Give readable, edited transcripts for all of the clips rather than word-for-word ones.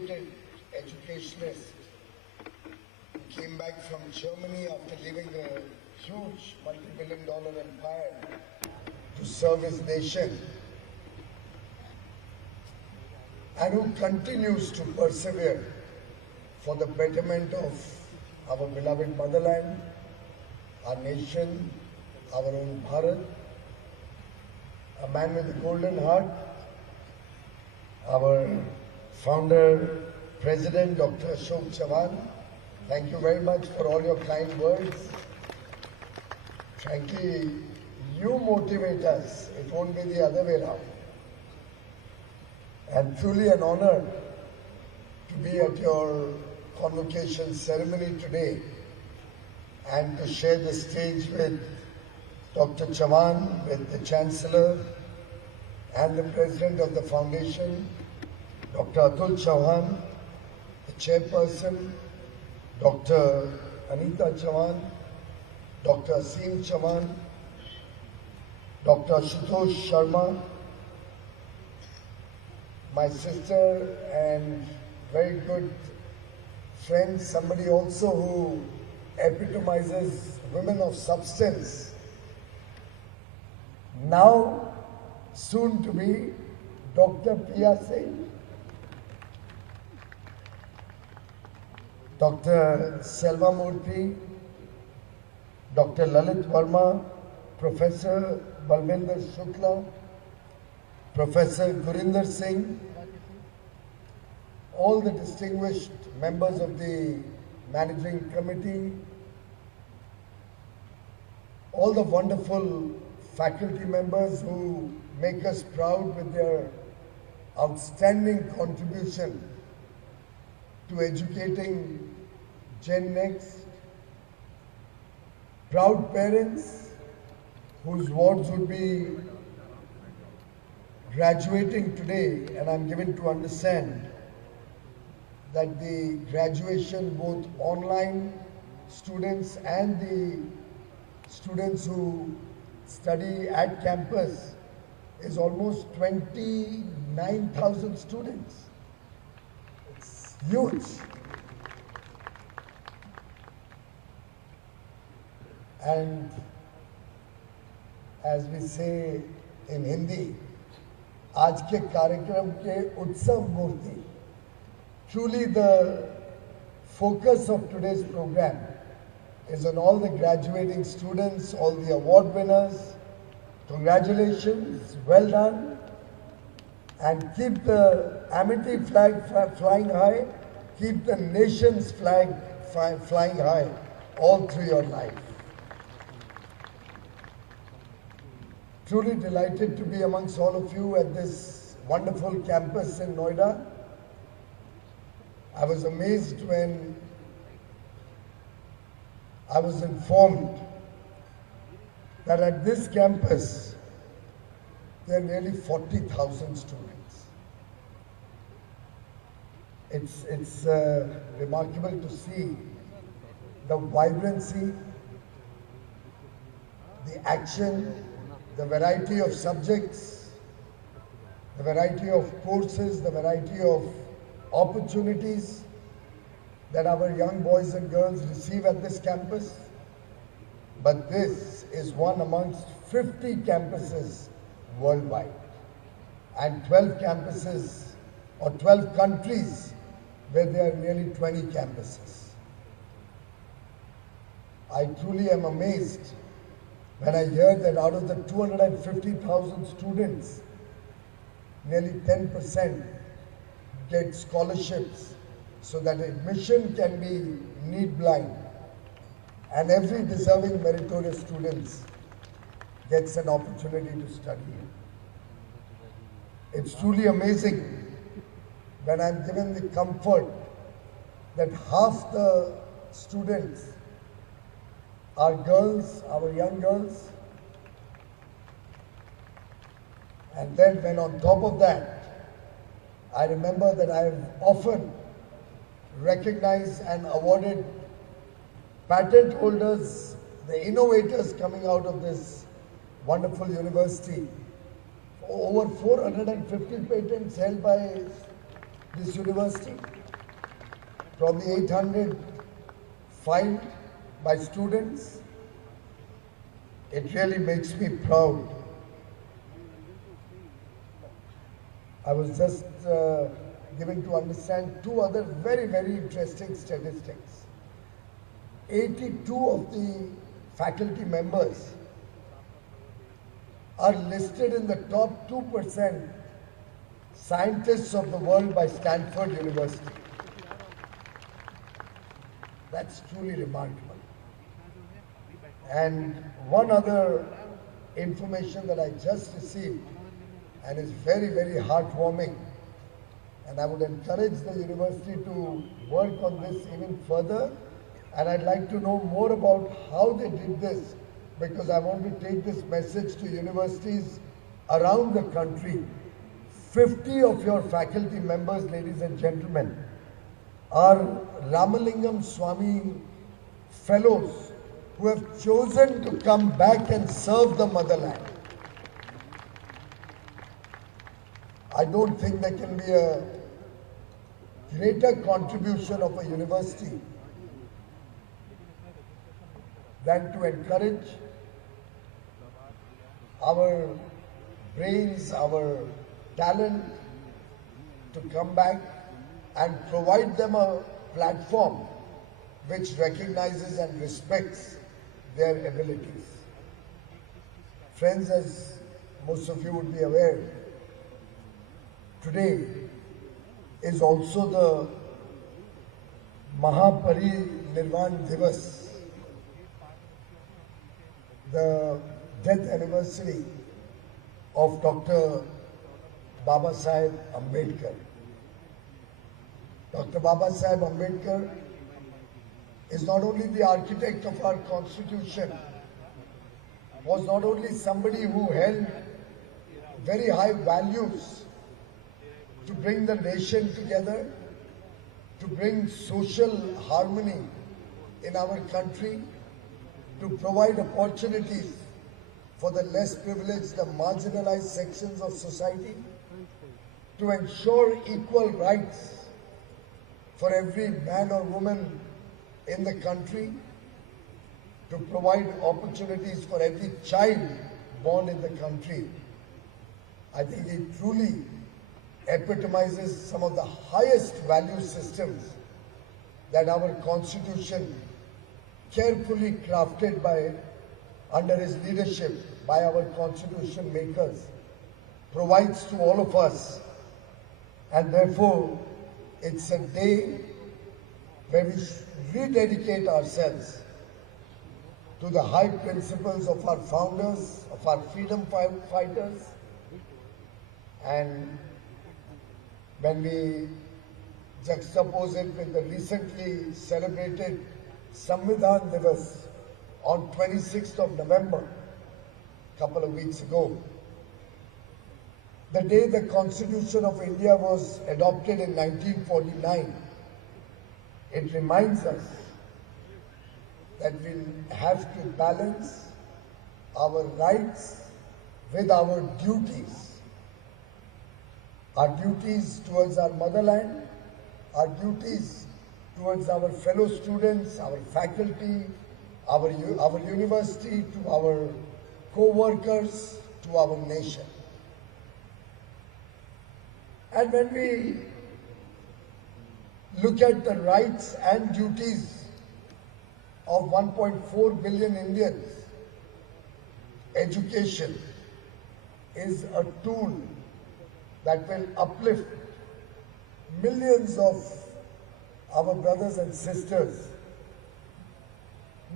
dedicated educationist who came back from Germany after leaving a huge multi-billion-dollar empire to serve his nation, and who continues to persevere for the betterment of our beloved motherland, our nation, our own Bharat, a man with a golden heart, our founder, President Dr. Ashok Chavan. Thank you very much for all your kind words. Frankly, you motivate us. It won't be the other way around. And truly an honor to be at your convocation ceremony today and to share the stage with Dr. Chavan, with the Chancellor and the President of the Foundation, Dr. Atul Chauhan, the Chairperson, Dr. Anita Chavan, Dr. Asim Chavan, Dr. Ashutosh Sharma, my sister and very good friend, somebody also who epitomizes women of substance, now soon to be Dr. Priya Singh, Dr. Selva Murthy, Dr. Lalit Verma, Professor Balwinder Shukla, Professor Gurinder Singh, all the distinguished members of the managing committee, all the wonderful faculty members who make us proud with their outstanding contribution to educating Gen Next, proud parents whose wards would be graduating today, and I'm given to understand that the graduation, both online students and the students who study at campus, is almost 29,000 students. It's huge. And as we say in Hindi, आज के कार्यक्रम के उत्सव मूर्ति. Truly the focus of today's program is on all the graduating students, all the award winners. Congratulations, well done, and keep the Amity flag flying high, keep the nation's flag flying high all through your life. Truly delighted to be amongst all of you at this wonderful campus in Noida. I was amazed when I was informed that at this campus there are nearly 40,000 students. It's remarkable to see the vibrancy, the action, the variety of subjects, the variety of courses, the variety of opportunities that our young boys and girls receive at this campus. But this is one amongst 50 campuses worldwide and 12 campuses or 12 countries where there are nearly 20 campuses. I truly am amazed when I hear that out of the 250,000 students, nearly 10% get scholarships so that admission can be need blind and every deserving meritorious student gets an opportunity to study. It's truly amazing when I'm given the comfort that half the students are girls, our young girls, and then when on top of that, I remember that I have often recognized and awarded patent holders, the innovators coming out of this wonderful university. Over 450 patents held by this university, probably 800 filed by students. It really makes me proud. I was just given to understand two other very, very interesting statistics. 82 of the faculty members are listed in the top 2% scientists of the world by Stanford University. That's truly remarkable. And one other information that I just received and is very, very heartwarming, and I would encourage the university to work on this even further, and I'd like to know more about how they did this, because I want to take this message to universities around the country. 50 of your faculty members, ladies and gentlemen, are Ramalingam Swami fellows who have chosen to come back and serve the motherland. I don't think there can be a greater contribution of a university than to encourage our brains, our talent to come back and provide them a platform which recognizes and respects their abilities. Friends, as most of you would be aware, today is also the Mahaparinirvan Divas, the death anniversary of Dr. Baba Saheb Ambedkar. Dr. Baba Saheb Ambedkar is not only the architect of our constitution, was not only somebody who held very high values to bring the nation together, to bring social harmony in our country, to provide opportunities for the less privileged, the marginalized sections of society, to ensure equal rights for every man or woman in the country, to provide opportunities for every child born in the country. I think it truly epitomizes some of the highest value systems that our Constitution, carefully crafted under his leadership by our Constitution makers, provides to all of us. And therefore, it's a day where we rededicate ourselves to the high principles of our founders, of our freedom fighters. And when we juxtapose it with the recently celebrated Samvidhan Divas on 26th of November, a couple of weeks ago, the day the Constitution of India was adopted in 1949, it reminds us that we'll have to balance our rights with our duties. Our duties towards our motherland, our duties towards our fellow students, our faculty, our university, to our co-workers, to our nation. And when we look at the rights and duties of 1.4 billion Indians, education is a tool that will uplift millions of our brothers and sisters,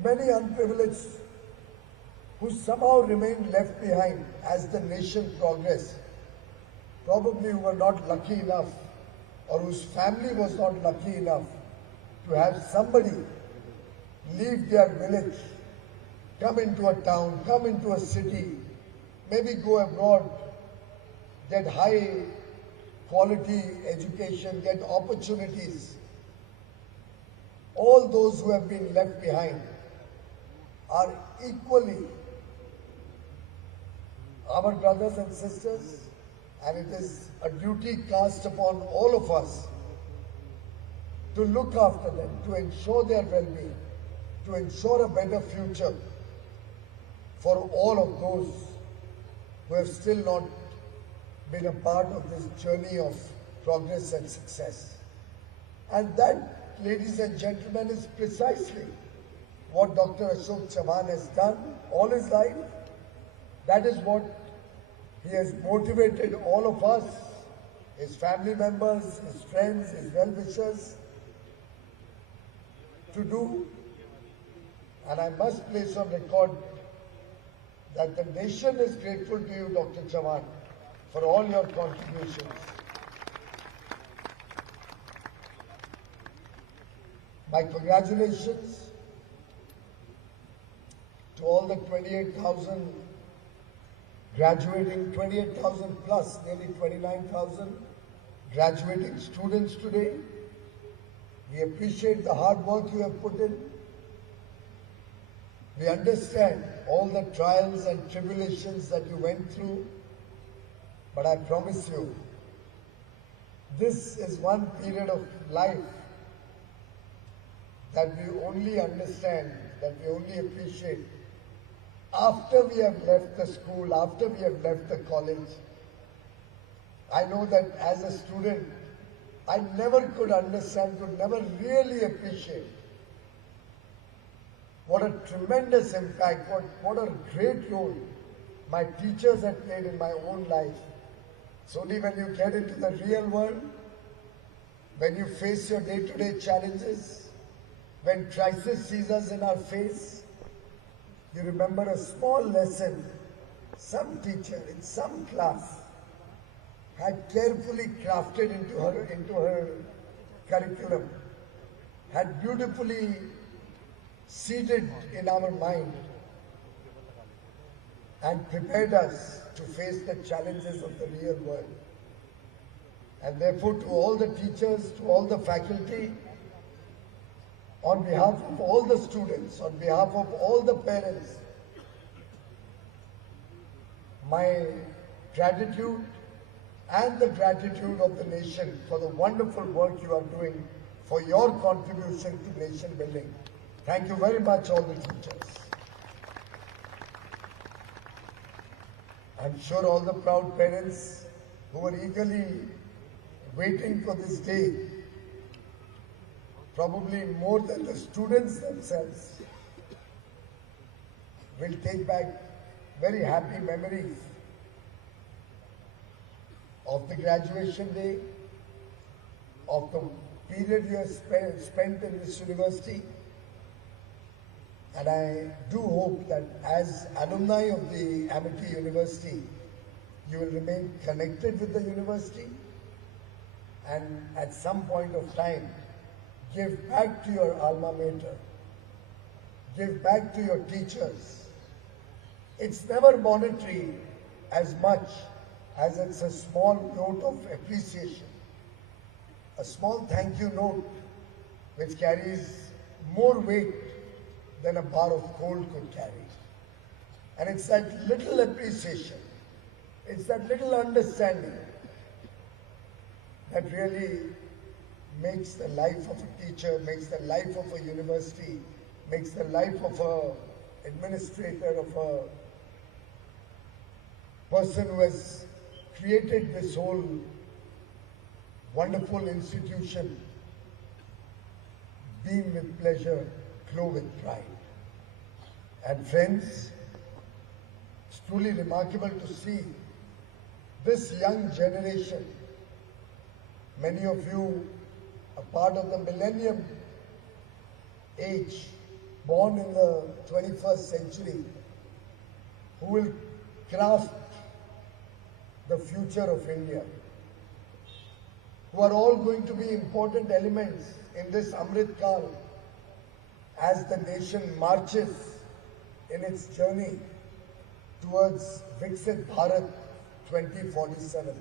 many unprivileged who somehow remained left behind as the nation progressed, probably who were not lucky enough or whose family was not lucky enough to have somebody leave their village, come into a town, come into a city, maybe go abroad, get high quality education, get opportunities. All those who have been left behind are equally our brothers and sisters, and it is a duty cast upon all of us to look after them, to ensure their well-being, to ensure a better future for all of those who have still not been a part of this journey of progress and success. And that, ladies and gentlemen, is precisely what Dr. Ashok Chavan has done all his life. That is what he has motivated all of us, his family members, his friends, his well-wishers to do. And I must place on record that the nation is grateful to you, Dr. Chavan, for all your contributions. My congratulations to all the 28,000 graduating, 28,000 plus, nearly 29,000 graduating students today. We appreciate the hard work you have put in. We understand all the trials and tribulations that you went through, but I promise you, this is one period of life that we only understand, that we only appreciate after we have left the school, after we have left the college. I know that as a student, I never could understand, could never really appreciate what a tremendous impact, what a great role my teachers have played in my own life. It's only when you get into the real world, when you face your day-to-day challenges, when crisis sees us in our face, you remember a small lesson some teacher in some class had carefully crafted into her curriculum, had beautifully seeded in our mind and prepared us to face the challenges of the real world. And therefore, to all the teachers, to all the faculty, on behalf of all the students, on behalf of all the parents, my gratitude and the gratitude of the nation for the wonderful work you are doing, for your contribution to nation building. Thank you very much, all the teachers. I'm sure all the proud parents who were eagerly waiting for this day, probably more than the students themselves, will take back very happy memories of the graduation day, of the period you have spent in this university. And I do hope that as alumni of the Amity University, you will remain connected with the university and at some point of time, give back to your alma mater, give back to your teachers. It's never monetary as much as it's a small note of appreciation, a small thank you note which carries more weight than a bar of gold could carry. And it's that little appreciation, it's that little understanding that really makes the life of a teacher, makes the life of a university, makes the life of an administrator, of a person who has created this whole wonderful institution beam with pleasure, glow with pride. And friends, it's truly remarkable to see this young generation, many of you a part of the millennium age, born in the 21st century, who will craft the future of India, who are all going to be important elements in this Amrit Kal as the nation marches in its journey towards Viksit Bharat 2047,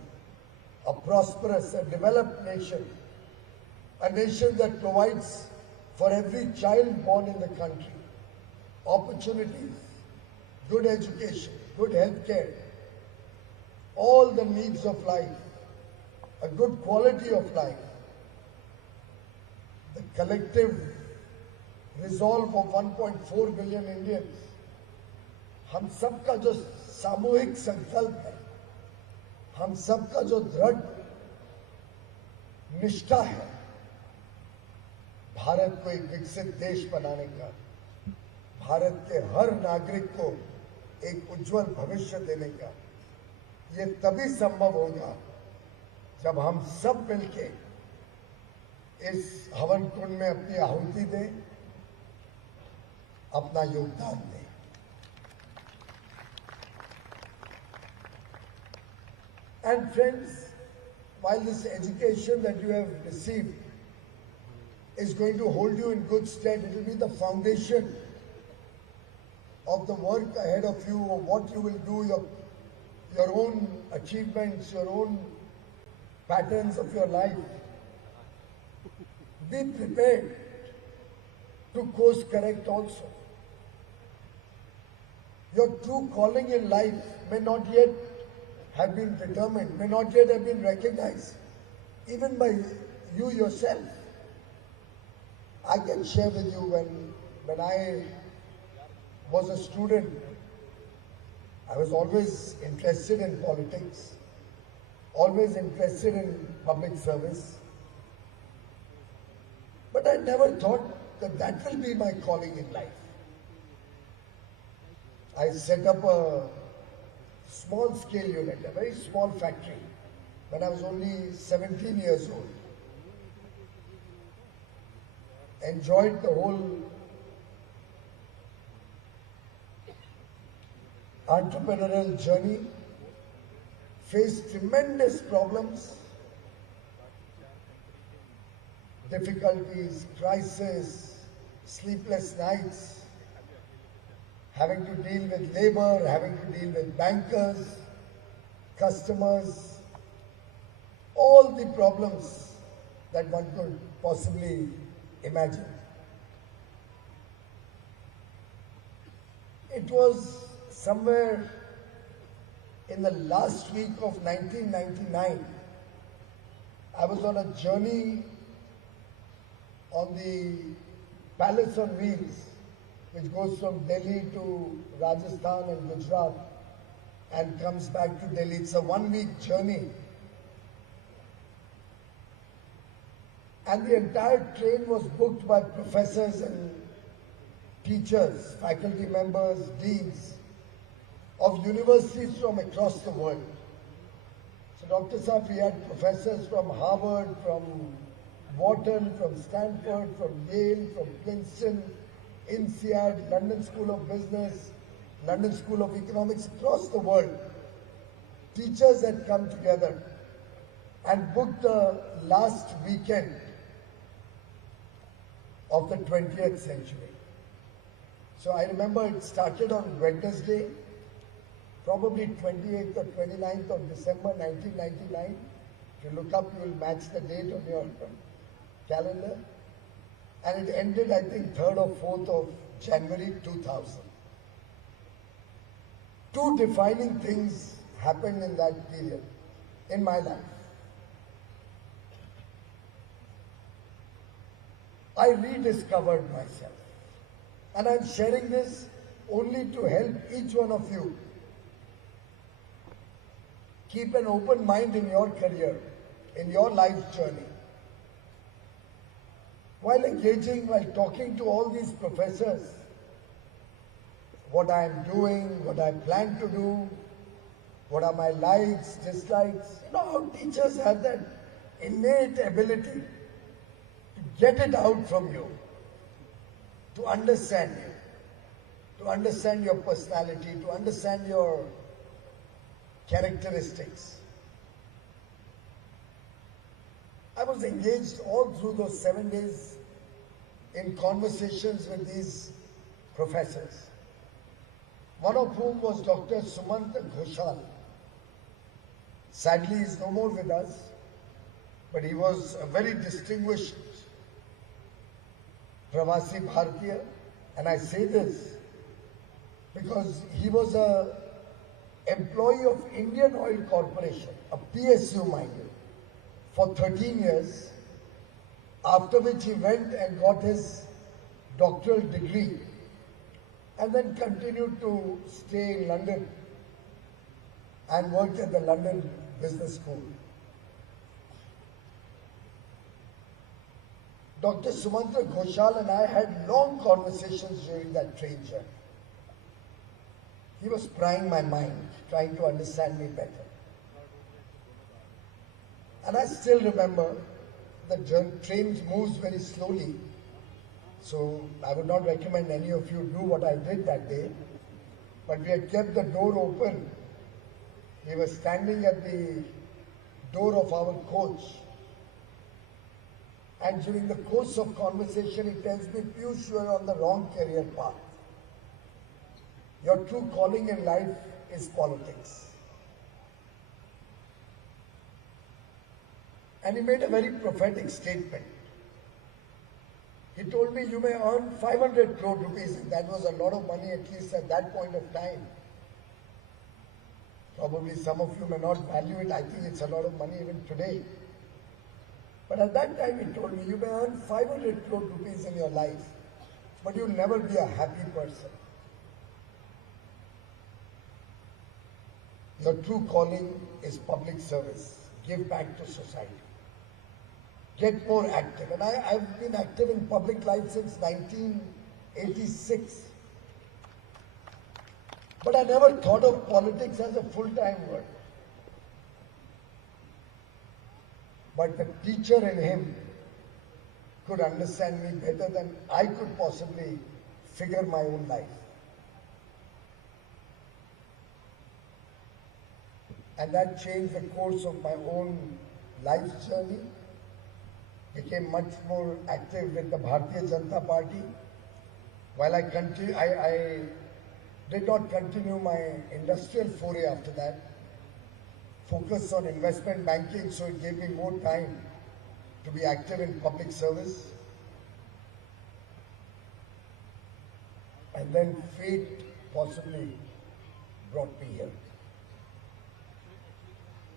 a prosperous, a developed nation, a nation that provides for every child born in the country opportunities, good education, good health care, all the needs of life, a good quality of life, the collective resolve of 1.4 billion Indians, हम सबका जो सामूहिक संकल्प है, हम सबका जो दृढ़ निष्ठा है भारत को एक विकसित देश बनाने का, भारत के हर नागरिक को एक उज्जवल भविष्य देने का, ये तभी संभव होगा जब हम सब मिलके इस हवन कुंड में अपनी आहुति दें, अपना योगदान दें। And friends, while this education that you have received is going to hold you in good stead, it will be the foundation of the work ahead of you, of what you will do, your own achievements, your own patterns of your life. Be prepared to course correct also. Your true calling in life may not yet have been determined, may not yet have been recognized, even by you yourself. I can share with you when I was a student, I was always interested in politics, always interested in public service. But I never thought that that will be my calling in life. I set up a small scale unit, a very small factory, when I was only 17 years old. Enjoyed the whole entrepreneurial journey, faced tremendous problems, difficulties, crises, sleepless nights, having to deal with labor, having to deal with bankers, customers, all the problems that one could possibly imagine. It was somewhere in the last week of 1999, I was on a journey on the Palace on Wheels, which goes from Delhi to Rajasthan and Gujarat and comes back to Delhi. It's a one-week journey. And the entire train was booked by professors and teachers, faculty members, deans of universities from across the world. So Dr. Saab, we had professors from Harvard, from Wharton, from Stanford, from Yale, from Princeton, INSEAD, London School of Business, London School of Economics, across the world. Teachers had come together and booked the last weekend of the 20th century. So I remember it started on Wednesday, probably 28th or 29th of December 1999. If you look up, you will match the date on your calendar. And it ended, I think, 3rd or 4th of January 2000. Two defining things happened in that period in my life. I rediscovered myself. And I'm sharing this only to help each one of you keep an open mind in your career, in your life journey. While engaging, while talking to all these professors, what I am doing, what I plan to do, what are my likes, dislikes. You know how teachers have that innate ability to get it out from you, to understand you, to understand your personality, to understand your characteristics. I was engaged all through those 7 days in conversations with these professors, one of whom was Dr. Sumant Goyal. Sadly, he is no more with us, but he was a very distinguished Pravasi Bharatiya, and I say this because he was a employee of Indian Oil Corporation, a PSU mind you, for 13 years, after which he went and got his doctoral degree and then continued to stay in London and worked at the London Business School. Dr. Sumantra Goyal and I had long conversations during that train journey. He was prying my mind, trying to understand me better. And I still remember the train moves very slowly, so I would not recommend any of you do what I did that day. But we had kept the door open. We were standing at the door of our coach. And during the course of conversation, he tells me, Piyush, you are on the wrong career path. Your true calling in life is politics. And he made a very prophetic statement. He told me, you may earn 500 crore rupees, and that was a lot of money, at least at that point of time. Probably some of you may not value it. I think it's a lot of money even today. But at that time he told me, you may earn 500 crore rupees in your life, but you'll never be a happy person. Your true calling is public service. Give back to society. Get more active. And I've been active in public life since 1986. But I never thought of politics as a full-time work. But the teacher in him could understand me better than I could possibly figure my own life. And that changed the course of my own life's journey. Became much more active with the Bharatiya Janata Party. While I did not continue my industrial foray after that. Focused on investment banking, so it gave me more time to be active in public service. And then fate possibly brought me here.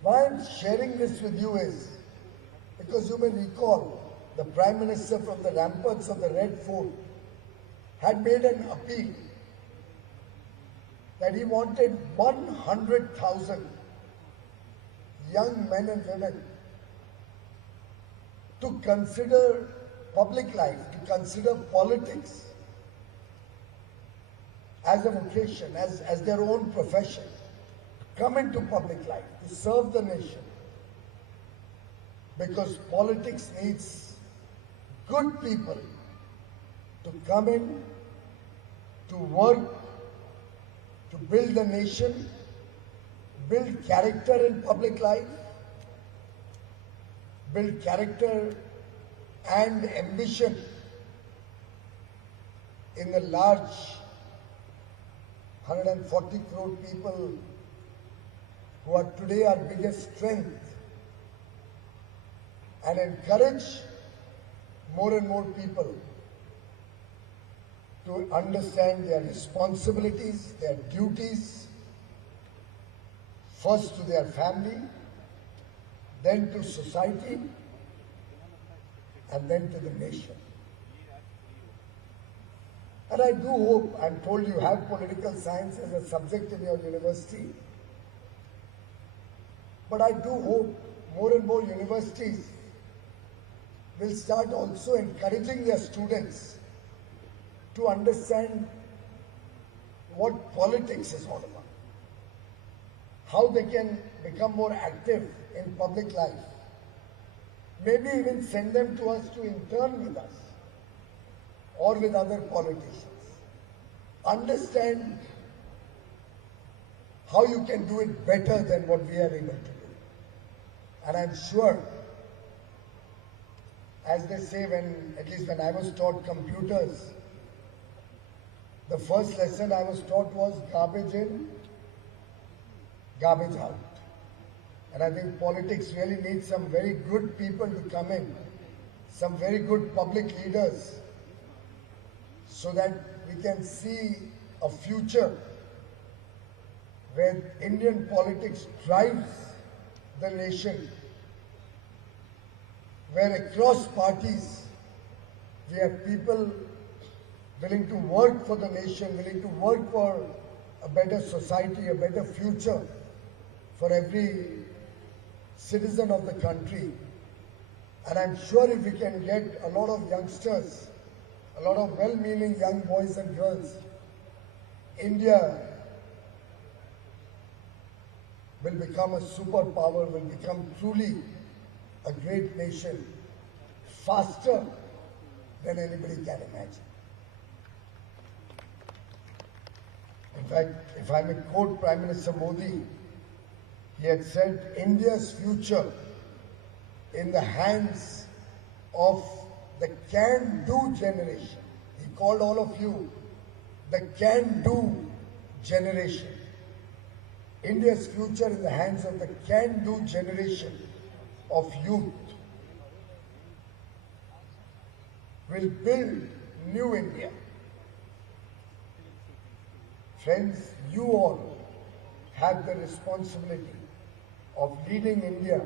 Why I'm sharing this with you is because you may recall the Prime Minister from the ramparts of the Red Fort had made an appeal that he wanted 100,000 young men and women to consider public life, to consider politics as a vocation, as their own profession, to come into public life, to serve the nation. Because politics needs good people to come in, to work, to build the nation, build character in public life, build character and ambition in the large 140 crore people who are today our biggest strength, and encourage more and more people to understand their responsibilities, their duties, first to their family, then to society, and then to the nation. And I do hope, I'm told you have political science as a subject in your university, but I do hope more and more universities will start also encouraging their students to understand what politics is all about, how they can become more active in public life, maybe even send them to us to intern with us or with other politicians. Understand how you can do it better than what we are able to do. And I'm sure, as they say, at least when I was taught computers, the first lesson I was taught was garbage in, garbage out. And I think politics really needs some very good people to come in, some very good public leaders, so that we can see a future where Indian politics drives the nation, where across parties we have people willing to work for the nation, willing to work for a better society, a better future for every citizen of the country. And I'm sure if we can get a lot of youngsters, a lot of well-meaning young boys and girls, India will become a superpower, will become truly a great nation, faster than anybody can imagine. In fact, if I may quote Prime Minister Modi, he had said, India's future in the hands of the can-do generation. He called all of you the can-do generation. India's future in the hands of the can-do generation of youth will build new India. Friends, you all have the responsibility of leading India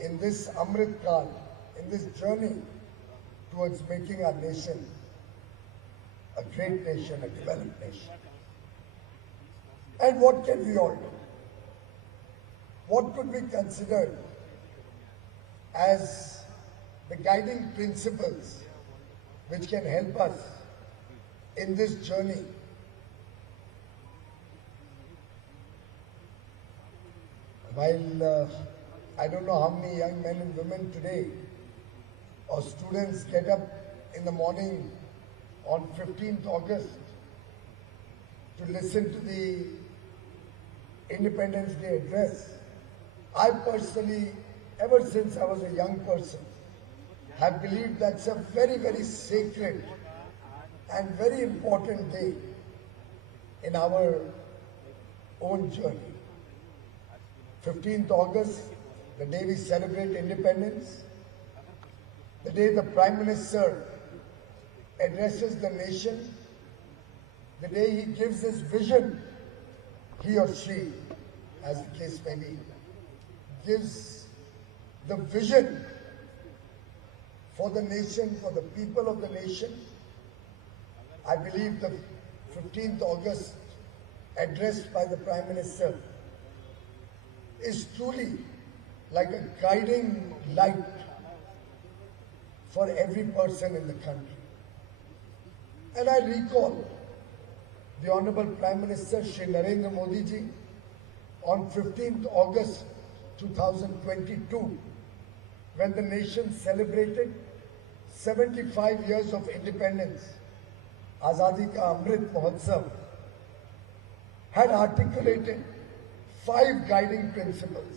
in this Amrit Kal, in this journey towards making our nation a great nation, a developed nation. And what can we all do? What could be considered as the guiding principles which can help us in this journey? While I don't know how many young men and women today or students get up in the morning on 15th August to listen to the Independence Day address. I personally, ever since I was a young person, have believed that's a very, very sacred and very important day in our own journey. 15th August, the day we celebrate independence, the day the Prime Minister addresses the nation, the day he gives his vision, he or she, as the case may be, gives the vision for the nation, for the people of the nation. I believe the 15th August address by the Prime Minister is truly like a guiding light for every person in the country. And I recall the Honorable Prime Minister Shri Narendra Modi ji on 15th August 2022, when the nation celebrated 75 years of independence, Azadi Ka Amrit Mahotsav, had articulated 5 guiding principles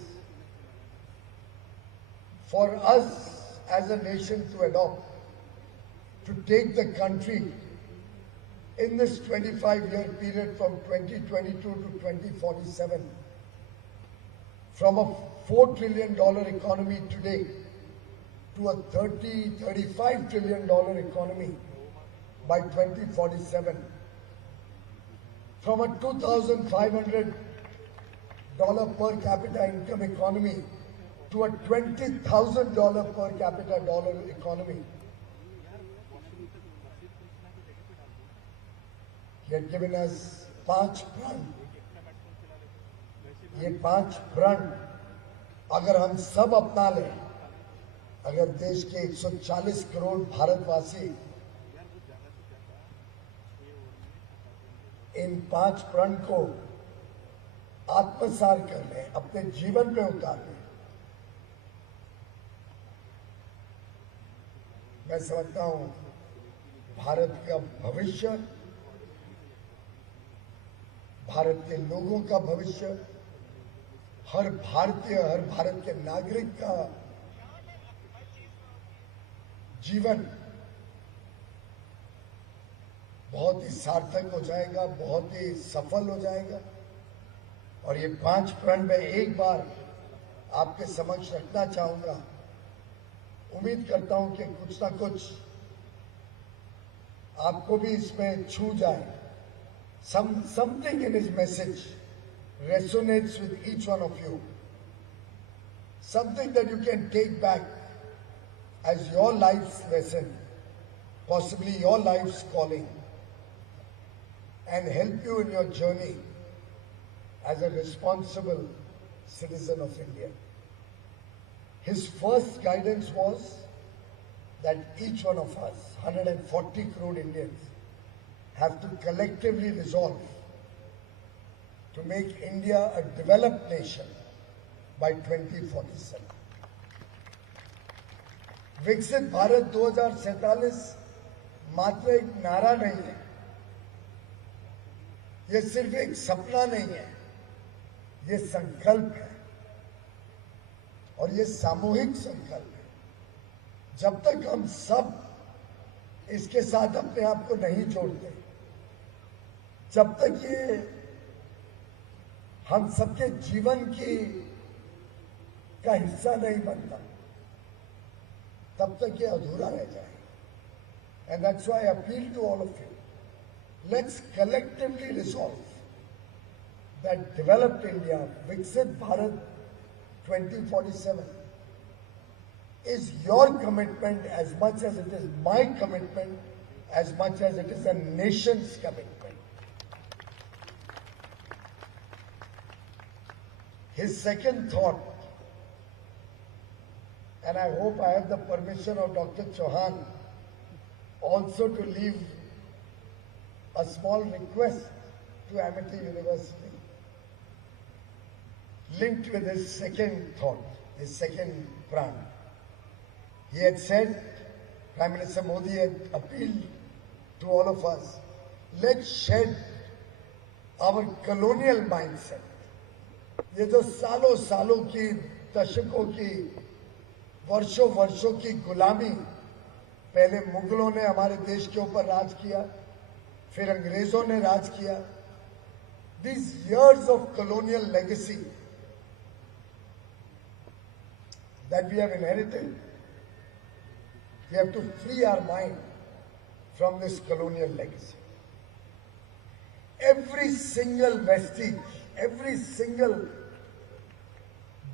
for us as a nation to adopt, to take the country in this 25-year period from 2022 to 2047, from a $4 trillion economy today to a $35 trillion economy by 2047, from a $2,500 per capita income economy to a $20,000 per capita dollar economy. He had given us 5 प्रण. ये 5 प्रण अगर हम सब अपना लें, अगर देश के 140 करोड़ भारतवासी इन 5 प्रण को आत्मसात कर लें, अपने जीवन में उतार लें, मैं समझता हूं भारत का भविष्य, भारत के लोगों का भविष्य, हर भारतीय, हर भारत के नागरिक का जीवन बहुत ही सार्थक हो जाएगा, बहुत ही सफल हो जाएगा। और ये 5 प्रण मैं एक बार आपके समक्ष रखना चाहूंगा। उम्मीद करता हूं कि कुछ ना कुछ आपको भी इसमें छू जाए। Something in his message resonates with each one of you. Something that you can take back as your life's lesson, possibly your life's calling, and help you in your journey as a responsible citizen of India. His first guidance was that each one of us, 140 crore Indians, have to collectively resolve to make India a developed nation by 2047. विकसित भारत 2047 मात्र एक नारा नहीं है, ये सिर्फ एक सपना नहीं है, ये संकल्प है और ये सामूहिक संकल्प है। जब तक हम सब इसके साथ अपने आप को नहीं जोड़ते, जब तक ये हम सबके जीवन का हिस्सा नहीं बनता, तब तक ये अधूरा रह जाए। And that's why I appeal to all of you. Let's collectively resolve that developed India, Viksit Bharat 2047 is your commitment as much as it is my commitment, as much as it is a nation's commitment. His second thought, and I hope I have the permission of Dr. Chauhan also to leave a small request to Amity University, linked with his second thought, his second pran. He had said, Prime Minister Modi had appealed to all of us, let's shed our colonial mindset. ये जो सालों सालों की, दशकों की, वर्षों वर्षों की गुलामी, पहले मुगलों ने हमारे देश के ऊपर राज किया, फिर अंग्रेजों ने राज किया. These years of colonial legacy that we have inherited, we have to free our mind from this colonial legacy. Every single vestige, every single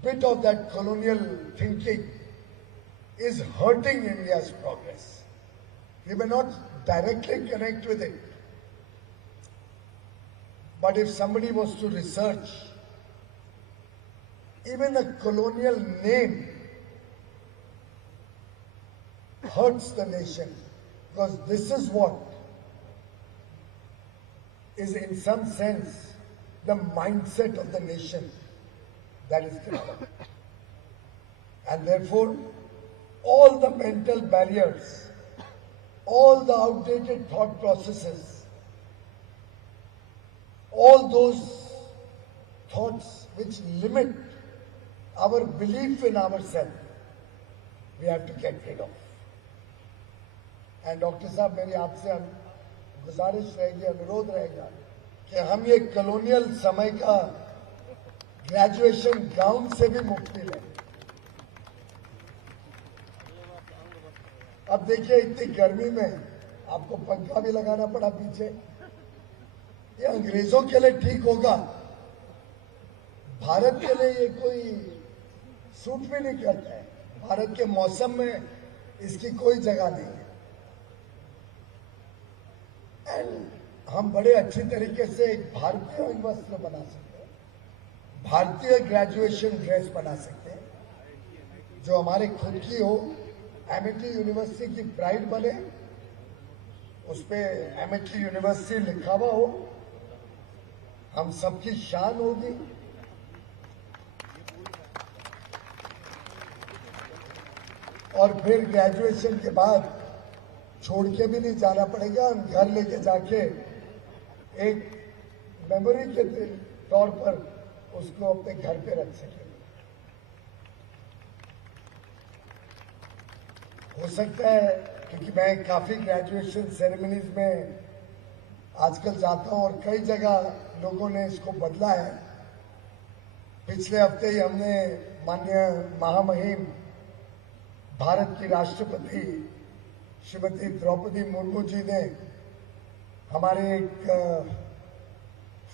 bit of that colonial thinking is hurting India's progress. We may not directly connect with it, but if somebody was to research, even a colonial name hurts the nation, because this is what is in some sense the mindset of the nation that is developed. And therefore, all the mental barriers, all the outdated thought processes, all those thoughts which limit our belief in ourselves, we have to get rid of. And Dr. साहब, मेरी आपसे गुजारिश रहेगी, अनुरोध रहेगा कि हम ये कॉलोनियल समय का ग्रेजुएशन गाउन से भी मुक्ति लें. अब देखिए, इतनी गर्मी में आपको पंखा भी लगाना पड़ा पीछे. ये अंग्रेजों के लिए ठीक होगा, भारत के लिए ये कोई सूट भी नहीं करता है. भारत के मौसम में इसकी कोई जगह नहीं है. एंड हम बड़े अच्छी तरीके से एक भारतीय वस्त्र बना सकते हैं, भारतीय ग्रेजुएशन ड्रेस बना सकते हैं जो हमारे खुद की हो, एमिटी यूनिवर्सिटी की प्राइड बने, उस पे एमिटी यूनिवर्सिटी लिखा हुआ हो, हम सबकी शान होगी. और फिर ग्रेजुएशन के बाद छोड़ के भी नहीं जाना पड़ेगा, हम घर लेके जाके एक मेमोरी के तौर पर उसको अपने घर पे रख सकेंगे. हो सकता है, क्योंकि मैं काफी ग्रेजुएशन सेरेमनीज में आजकल जाता हूं और कई जगह लोगों ने इसको बदला है. पिछले हफ्ते ही हमने माननीय महामहिम भारत की राष्ट्रपति श्रीमती द्रौपदी मुर्मू जी ने हमारे एक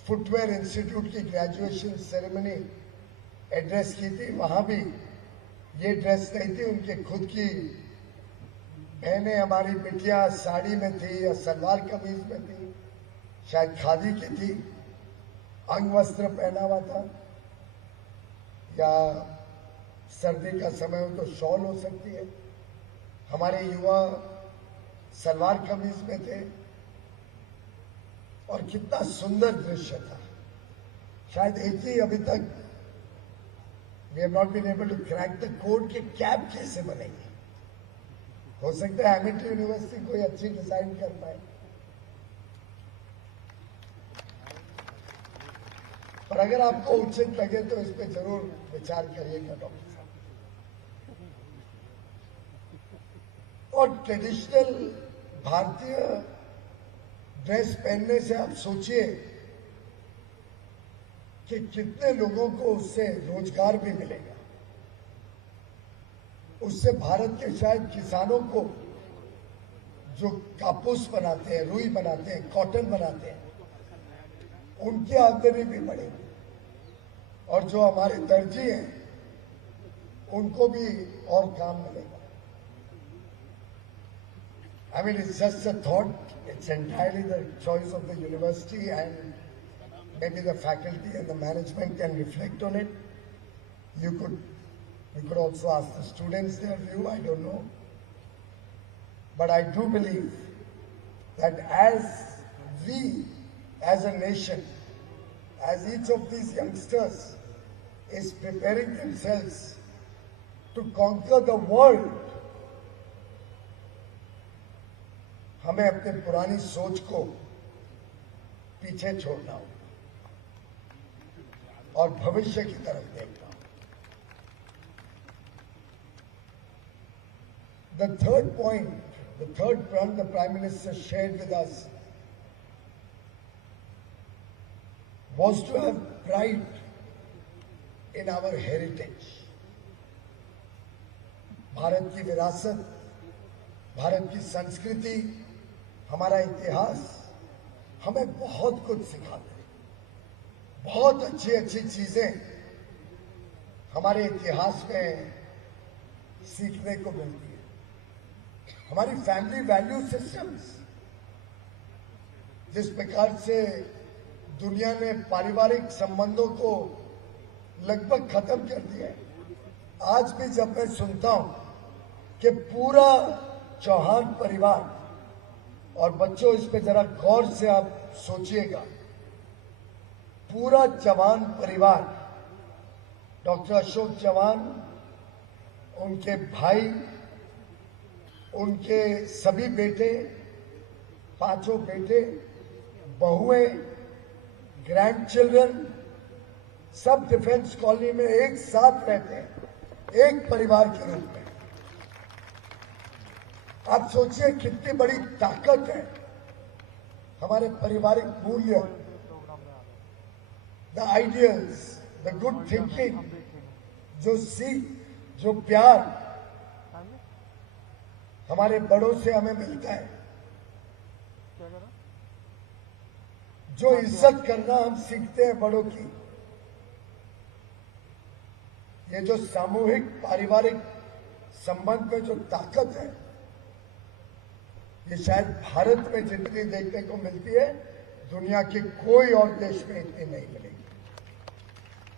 फुटवेयर इंस्टीट्यूट की ग्रेजुएशन सेरेमनी एड्रेस की थी, वहां भी ये ड्रेस नहीं थी, उनके खुद की बहनें हमारी बिटियां साड़ी में थी या सलवार कमीज में थी, शायद खादी की थी, अंग वस्त्र पहना हुआ था, या सर्दी का समय हो तो शॉल हो सकती है। हमारे युवा सलवार कमीज में थे और कितना सुंदर दृश्य था। शायद एक ही अभी तक we have not been able to crack the code कि कैप कैसे बनेगी। हो सकता है एमिटी यूनिवर्सिटी कोई अच्छी डिजाइन कर पाए, पर अगर आपको उचित लगे तो इस पे जरूर विचार करिएगा डॉक्टर साहब। और ट्रेडिशनल भारतीय ड्रेस पहनने से आप सोचिए कि कितने लोगों को उससे रोजगार भी मिलेगा। उससे भारत के शायद किसानों को जो कापूस बनाते हैं, रुई बनाते हैं, कॉटन बनाते हैं, उनकी आमदनी भी बढ़ेगी। और जो हमारे दर्जी हैं उनको भी और काम मिलेगा। I mean, it's just a thought. It's entirely the choice of the university, and maybe the faculty and the management can reflect on it. We could also ask the students their view, I don't know. But I do believe that as we, as a nation, as each of these youngsters is preparing themselves to conquer the world, हमें अपने पुरानी सोच को पीछे छोड़ना होगा और भविष्य की तरफ देखना होगा। The third point, the third point the Prime Minister shared with us was to have pride in our heritage. Bharat की विरासत, भारत की संस्कृति, हमारा इतिहास हमें बहुत कुछ सिखाते हैं। बहुत अच्छी अच्छी चीजें हमारे इतिहास में सीखने को मिलती है। हमारी फैमिली वैल्यू सिस्टम्स, जिस प्रकार से दुनिया ने पारिवारिक संबंधों को लगभग खत्म कर दिया है, आज भी जब मैं सुनता हूं कि पूरा चौहान परिवार, और बच्चों इस पे जरा गौर से आप सोचिएगा, पूरा चौहान परिवार, डॉक्टर अशोक चौहान, उनके भाई, उनके सभी बेटे, पांचों बेटे, बहुएं, ग्रैंड चिल्ड्रन, सब डिफेंस कॉलोनी में एक साथ रहते हैं, एक परिवार के रूप में। आप सोचिए कितनी बड़ी ताकत है हमारे पारिवारिक मूल्य, the ideals, the good thinking, जो सीख, जो प्यार हमारे बड़ों से हमें मिलता है, जो इज्जत करना हम सीखते हैं बड़ों की। ये जो सामूहिक पारिवारिक संबंध में जो ताकत है, ये शायद भारत में जितनी देखने को मिलती है, दुनिया के कोई और देश में इतनी नहीं मिलेगी।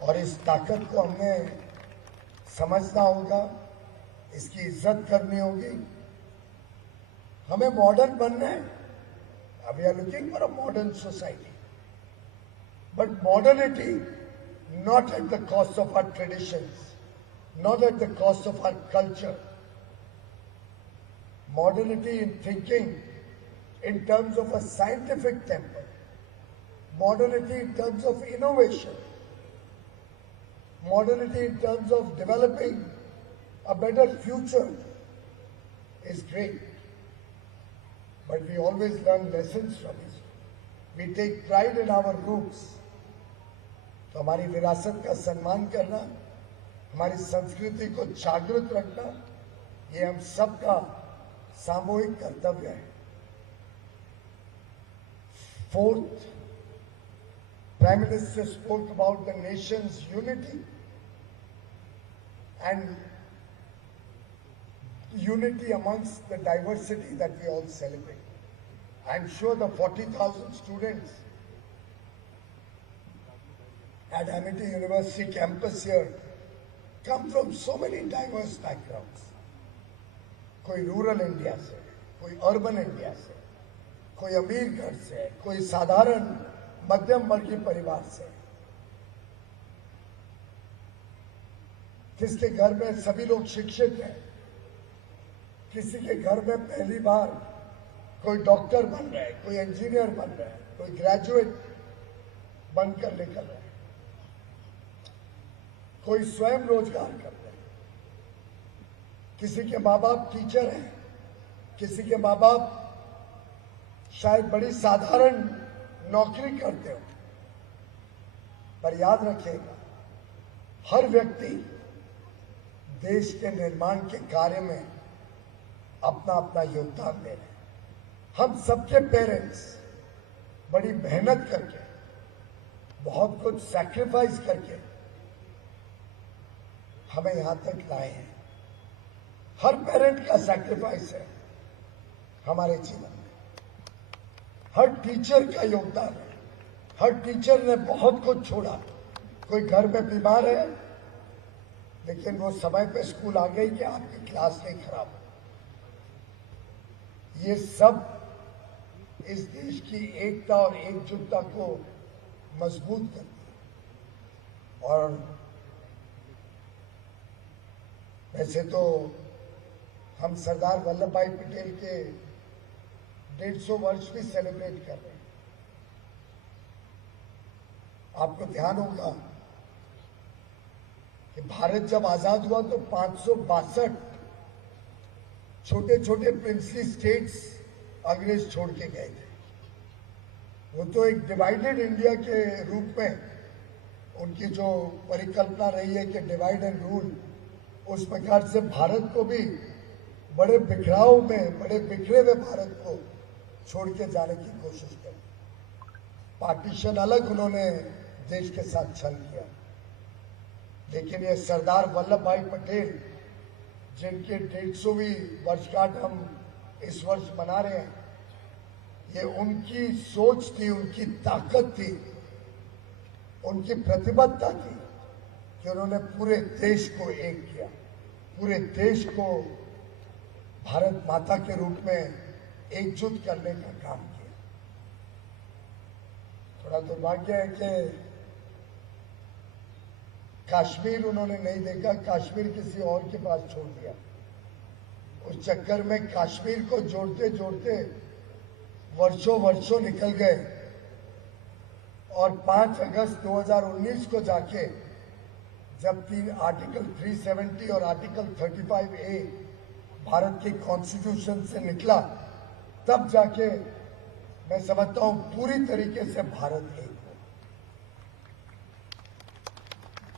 और इस ताकत को हमें समझना होगा, इसकी इज्जत करनी होगी। हमें मॉडर्न बनना है। We are looking for a modern society, but modernity not at the cost of our traditions, not at the cost of our culture. Modernity in thinking in terms of a scientific temper, modernity in terms of innovation, modernity in terms of developing a better future is great. But we always learn lessons from it. We take pride in our roots. तो हमारी विरासत का सम्मान करना, हमारी संस्कृति को जागृत रखना, ये हम सबका सामूहिक कर्तव्य है। Fourth, Prime Minister spoke about the nation's unity and unity amongst the diversity that we all celebrate. I'm sure the 40,000 students at Amity University campus here come from so many diverse backgrounds. कोई rural India से, कोई urban India से, कोई अमीर घर से, कोई साधारण मध्यम वर्गीय परिवार से, किसके घर में सभी लोग शिक्षित हैं, किसी के घर में पहली बार कोई डॉक्टर बन रहा है, कोई इंजीनियर बन रहा है, कोई ग्रेजुएट बनकर निकल रहा है, कोई स्वयं रोजगार कर रहा है, किसी के माँ बाप टीचर हैं, किसी के माँ बाप शायद बड़ी साधारण नौकरी करते हो, पर याद रखिएगा हर व्यक्ति देश के निर्माण के कार्य में अपना अपना योगदान दे रहे हैं। हम सबके पेरेंट्स बड़ी मेहनत करके, बहुत कुछ सैक्रिफाइस करके हमें यहां तक लाए हैं। हर पेरेंट का सैक्रिफाइस है हमारे जीवन में, हर टीचर का योगदान है, हर टीचर ने बहुत कुछ छोड़ा। कोई घर में बीमार है लेकिन वो समय पे स्कूल आ गई कि आपकी क्लास नहीं खराब हो। ये सब इस देश की एकता और एकजुटता को मजबूत करती है। और वैसे तो हम सरदार वल्लभ भाई पटेल के 150 वर्ष भी सेलिब्रेट कर रहे हैं। आपको ध्यान होगा कि भारत जब आजाद हुआ तो 562 छोटे छोटे प्रिंसली स्टेट्स अंग्रेज छोड़ के गए थे। वो तो एक डिवाइडेड इंडिया के रूप में उनकी जो परिकल्पना रही है कि डिवाइड एंड रूल, उस प्रकार से भारत को भी बड़े बिखराव में, बड़े बिखरे हुए भारत को छोड़ के जाने की कोशिश करी। पार्टीशन अलग उन्होंने देश के साथ छल किया, लेकिन ये सरदार वल्लभ भाई पटेल जिनके 150वीं वर्षगांठ हम इस वर्ष मना रहे हैं, ये उनकी सोच थी, उनकी ताकत थी, उनकी प्रतिबद्धता थी कि उन्होंने पूरे देश को एक किया, पूरे देश को भारत माता के रूप में एकजुट करने का काम किया। थोड़ा दुर्भाग्य है कि कश्मीर उन्होंने नहीं देखा, कश्मीर किसी और के पास छोड़ दिया। उस चक्कर में कश्मीर को जोड़ते जोड़ते वर्षों वर्षों निकल गए और 5 अगस्त 2019 को जाके जब आर्टिकल 370 और आर्टिकल 35A भारत की कॉन्स्टिट्यूशन से निकला, तब जाके मैं समझता हूं पूरी तरीके से भारत एक हो।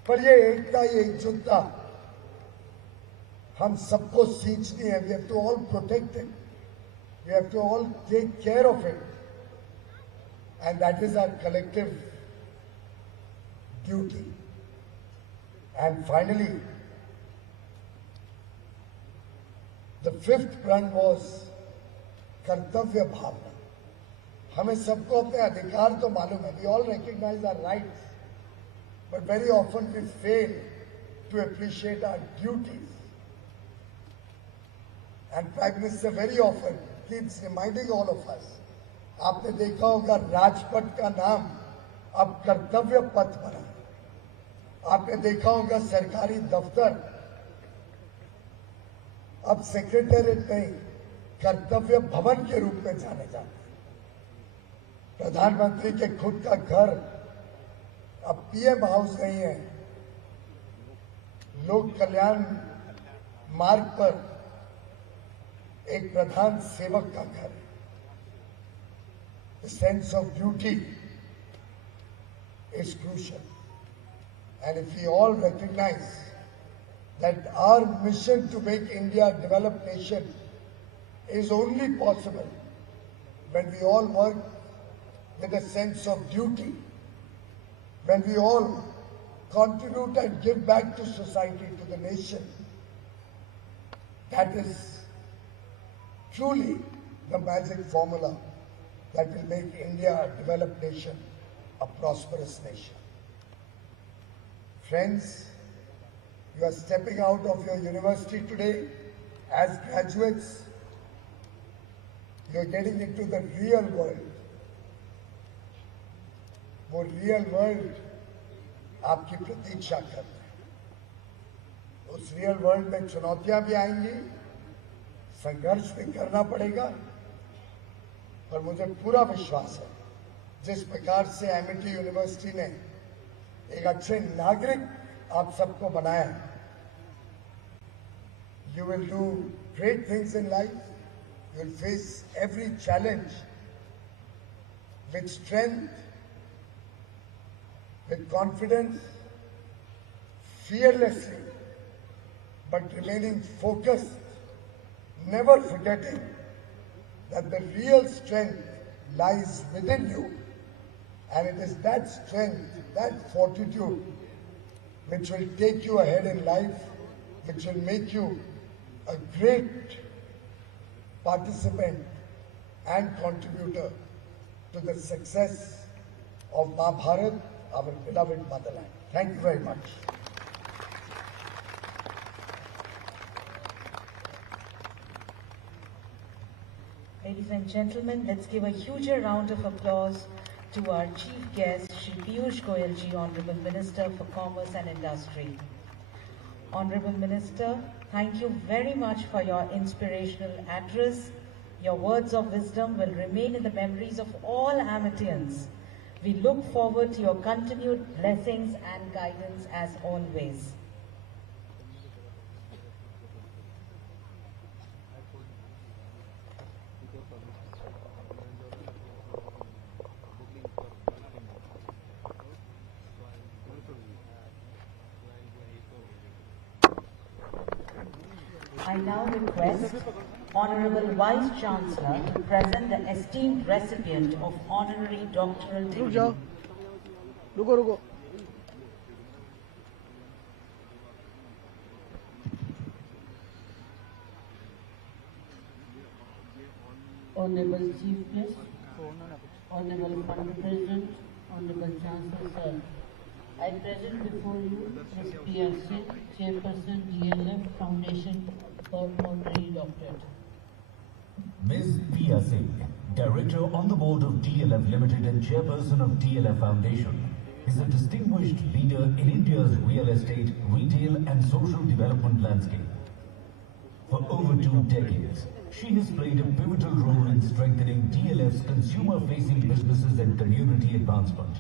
पर ये एकता, ये एकजुटता हम सबको सींचनी है। We have to all protect it, we have to all take care of it, and that is our collective duty. And finally the fifth प्रण वॉज कर्तव्य भावना। हमें सबको अपने अधिकार तो मालूम है, we all recognize our rights, but very often we fail to appreciate our duties. And Prime Minister very often keeps reminding all of us. आपने देखा होगा राजपथ का नाम अब कर्तव्य पथ बना। आपने देखा होगा सरकारी दफ्तर अब सेक्रेटेरिएट नहीं, कर्तव्य भवन के रूप में जाने जाते हैं। प्रधानमंत्री के खुद का घर अब पीएम हाउस नहीं है, लोक कल्याण मार्ग पर एक प्रधान सेवक का घर है। The sense of duty is crucial, and if we all recognize that our mission to make India a developed nation is only possible when we all work with a sense of duty, when we all contribute and give back to society, to the nation, that is truly the magic formula that will make India a developed nation, a prosperous nation. Friends, you are stepping out of your university today as graduates. You are getting into the real world. वो real world आपकी प्रतीक्षा कर रहा है। उस real world में चुनौतियां भी आएंगी, संघर्ष भी करना पड़ेगा, पर मुझे पूरा विश्वास है जिस प्रकार से एमिटी यूनिवर्सिटी ने एक अच्छे नागरिक आप सबको बनाया, you will do great things in life. You will face every challenge with strength, with confidence, fearlessly, but remaining focused, never forgetting that the real strength lies within you, and it is that strength, that fortitude, which will take you ahead in life, which will make you a great participant and contributor to the success of Ma Bharat, our beloved motherland. Thank you very much. Ladies and gentlemen, let's give a huge round of applause to our chief guest, Shri Piyush Goyal ji, Honorable Minister for Commerce and Industry. Honorable Minister, thank you very much for your inspirational address. Your words of wisdom will remain in the memories of all Amitians. We look forward to your continued blessings and guidance as always. I now request Honorable Vice Chancellor to present the esteemed recipient of honorary doctoral degree. रुको Honorable Chief Guest, Honorable Fund President, Honorable Chancellor Sir, I present before you Ms. Piyush, Chairperson DLF Foundation for Honorary Doctorate. Ms. Pia Singh, Director on the Board of DLF Limited and Chairperson of DLF Foundation, is a distinguished leader in India's real estate, retail and social development landscape. For over 2 decades, she has played a pivotal role in strengthening DLF's consumer-facing businesses and community advancement.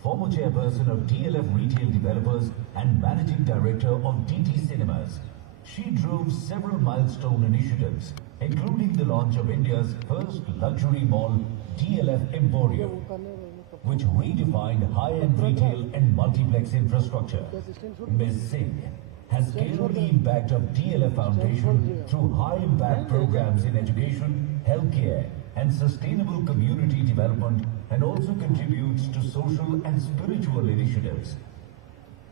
Former Chairperson of DLF Retail Developers and Managing Director of DT Cinemas, she drove several milestone initiatives, including the launch of India's first luxury mall, DLF Emporium, which redefined high-end retail and multiplex infrastructure. Ms. Singh has scaled the impact of DLF Foundation through high-impact programs in education, healthcare, and sustainable community development, and also contributes to social and spiritual initiatives.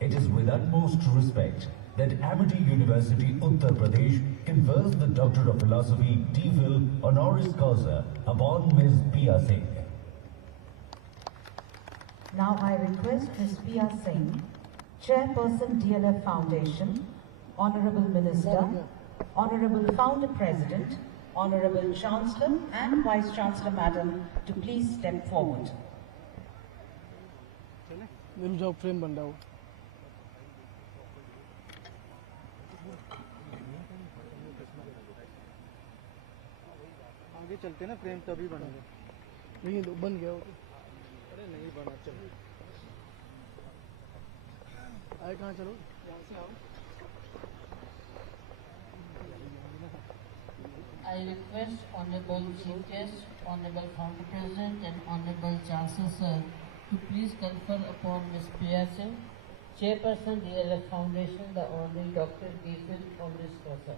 It is with utmost respect that Amity University, Uttar Pradesh confers the Doctor of Philosophy D.Phil honoris causa upon Ms. Pia Singh. Now I request Ms. Pia Singh, Chairperson DLF Foundation, Honorable Minister, Honorable Founder President, Honorable Chancellor and Vice Chancellor Madam to please step forward. मिल जाओ frame बन रहा हो आगे चलते ना frame तभी बनेगा नहीं तो बन गया अरे नहीं बना चलो आए कहाँ चलो यहाँ से आओ I request Honorable Chief Guest, Honorable Founder President and Honorable Chancellor Sir to please confer upon Ms. Pia Singh, Chairperson DLF Foundation, the Honorary Dr. D.Phil honoris causa.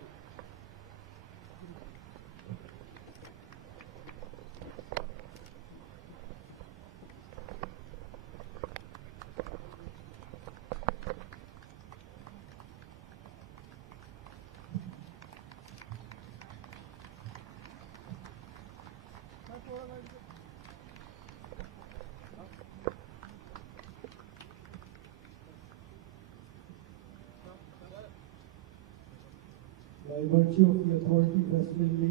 By virtue of the authority vested in me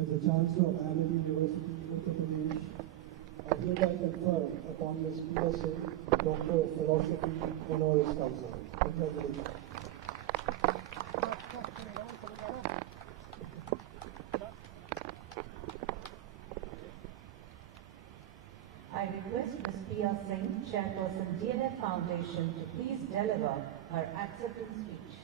as the Chancellor of Amity University, Uttar Pradesh, I hereby confer upon Ms. Piyush, Doctor of Philosophy, honoris causa. Congratulations. I request Ms. P.R. Singh, Chairperson, DLF Foundation, to please deliver her acceptance speech.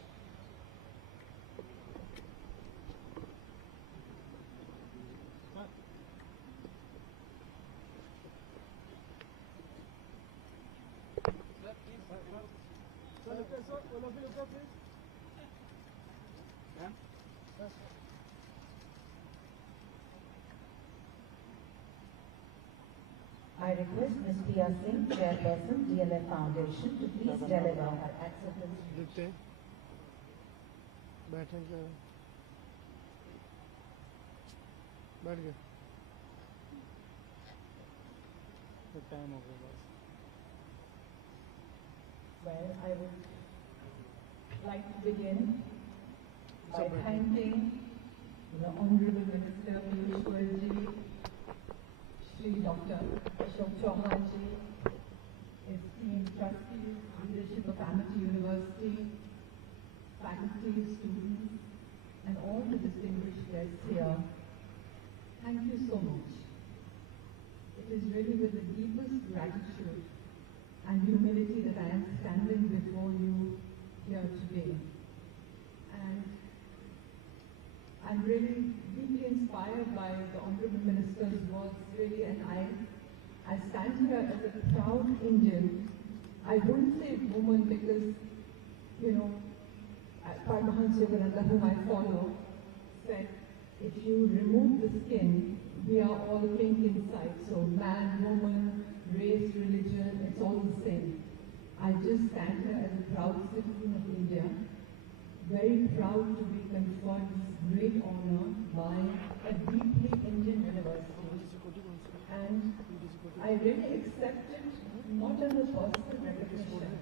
I request Ms. P.R. Singh, Chairperson, DLF Foundation, to please deliver her acceptance speech. देखते हैं बैठेंगे बैठ गए तो time हो गया बस Well, I would like to begin by thanking the Honorable Minister Piyush Goyal, Shri Dr. Ashok Chauhan ji, esteemed trustees, leadership of Amity University, faculty, students, and all the distinguished guests here. Thank you so much. It is really with the deepest gratitude and humility that I am standing before you here today. And I'm really deeply inspired by the Honorable Minister's words, really, and I stand here as a proud Indian. I wouldn't say woman because, you know, Paramahansa Yogananda, whom I follow, said, if you remove the skin, we are all pink inside. So man, woman, race, religion, it's all the same. I just stand here as a proud citizen of India, very proud to be conferred this great honor by a deeply Indian university. And I really accept it not as a personal recognition.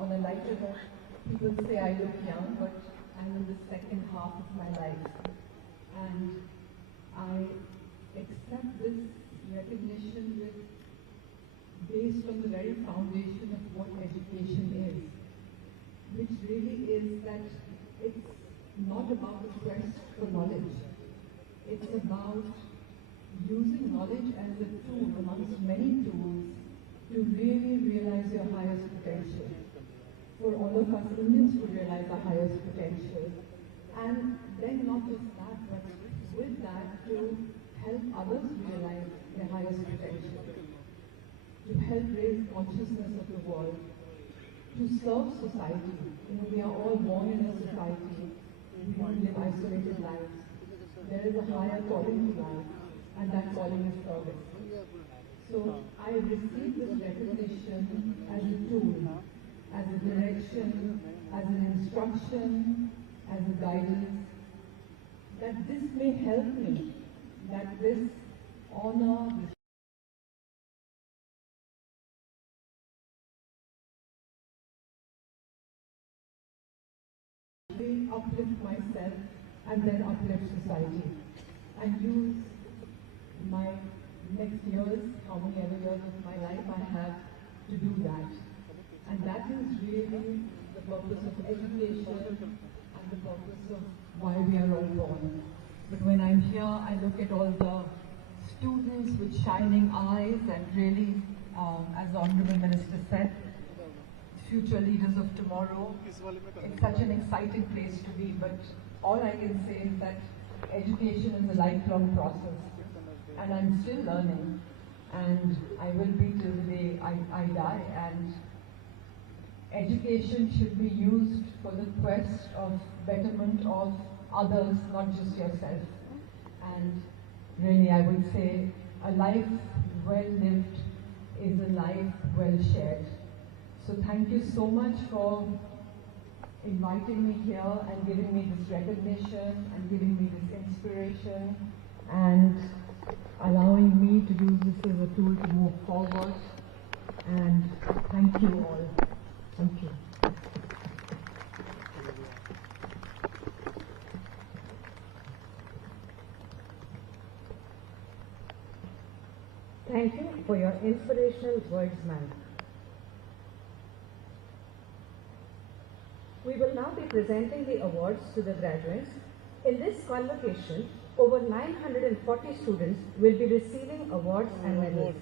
On a lighter note, people say I look young, but I'm in the second half of my life. And I accept this recognition based on the very foundation of what education is, which really is that it's not about the quest for knowledge. It's about using knowledge as a tool amongst many tools to really realize your highest potential. For all of us Indians to realize our highest potential. And then not just that, but with that to help others realize their highest potential, to help raise consciousness of the world, to serve society. You know, we are all born in a society. We don't live isolated lives. There is a higher calling to life, and that calling is service. So I received this recognition as a tool, as a direction, as an instruction, as a guidance, that this may help me, that this honor, this uplift myself and then uplift society, and use my next years, how many other years of my life I have to do that. And that is really the purpose of education and the purpose of why we are all born. But when I'm here, I look at all the students with shining eyes and really, as the Honorable Minister said, future leaders of tomorrow. It's such an exciting place to be, but all I can say is that education is a lifelong process, and I'm still learning, and I will be till the day I die, and education should be used for the quest of betterment of others, not just yourself. And really, I would say a life well lived is a life well shared. So thank you so much for inviting me here and giving me this recognition and giving me this inspiration and allowing me to use this as a tool to move forward. And thank you all. Thank you. Thank you for your inspirational words, ma'am. We will now be presenting the awards to the graduates. In this convocation, over 940 students will be receiving awards and medals.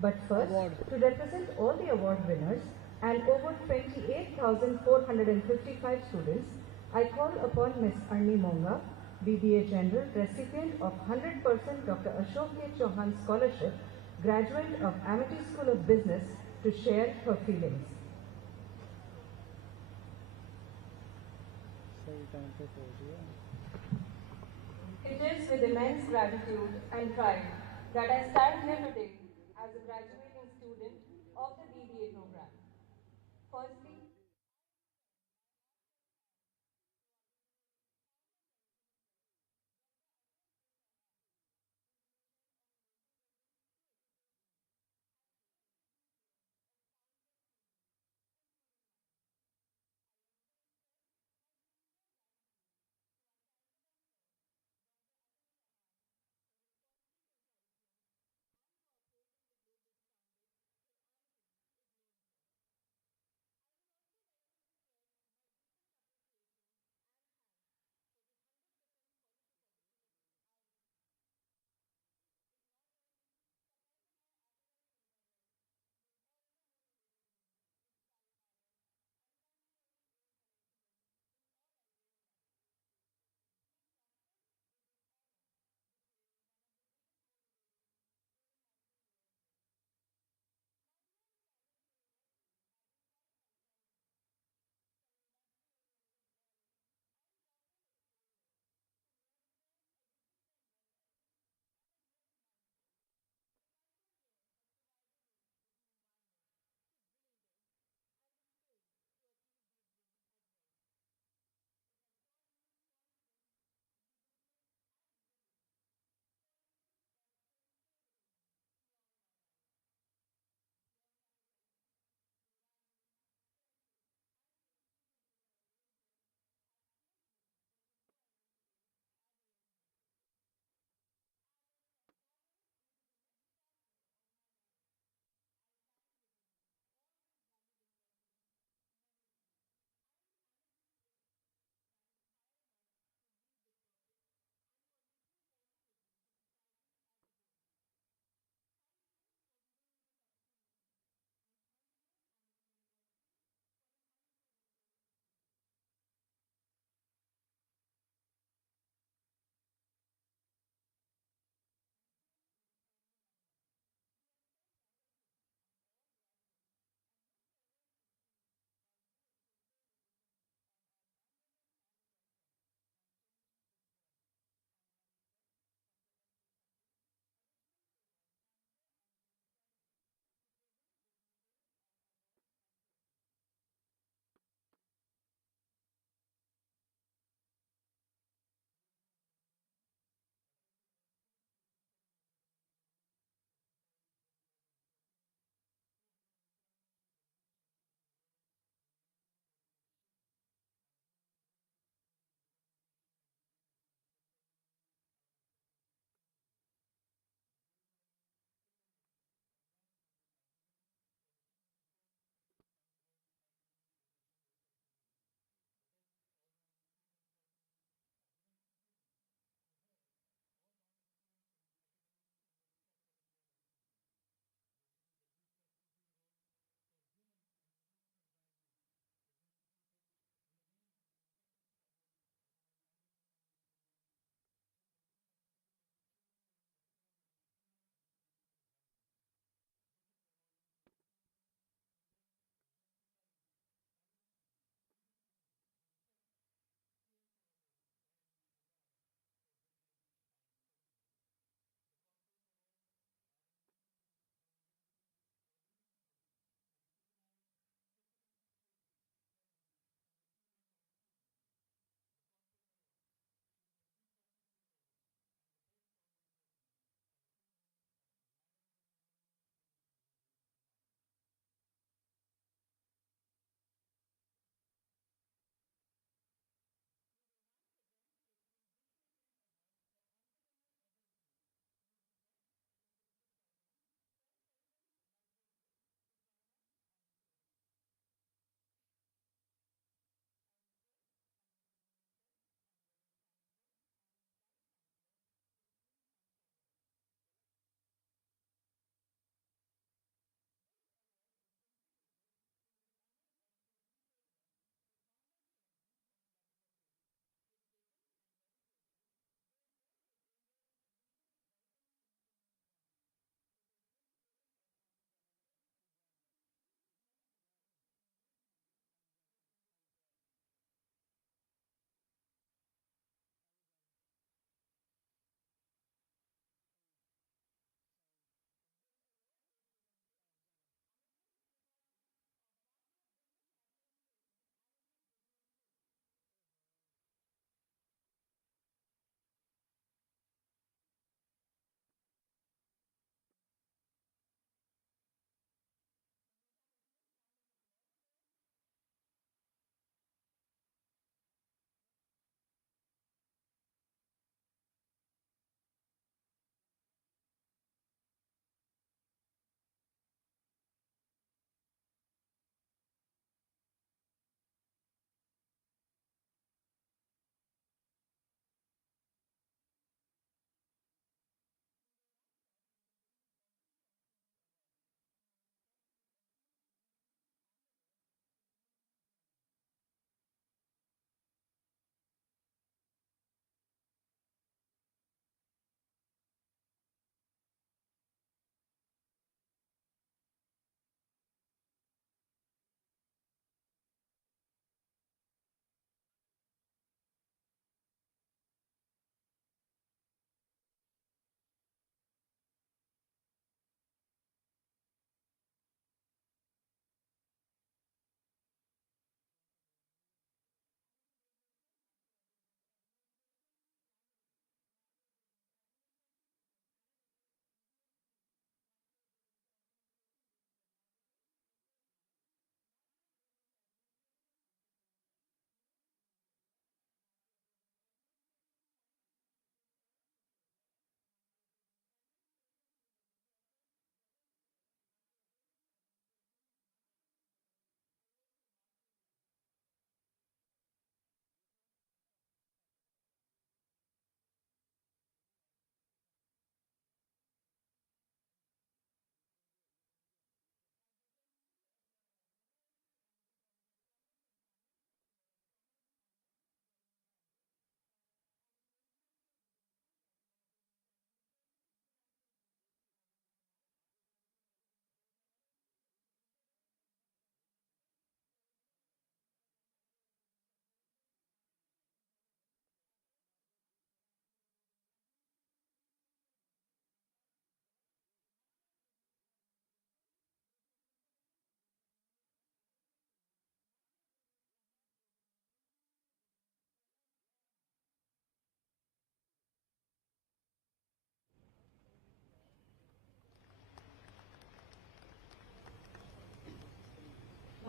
But first, to represent all the award winners and over 28,455 students, I call upon Ms. Arni Monga, BBA General, recipient of 100% Dr. Ashok K. Chauhan Scholarship, graduate of Amity School of Business, to share her feelings. It is with immense gratitude and pride that I stand here today as a graduating student of the BBA program. Firstly,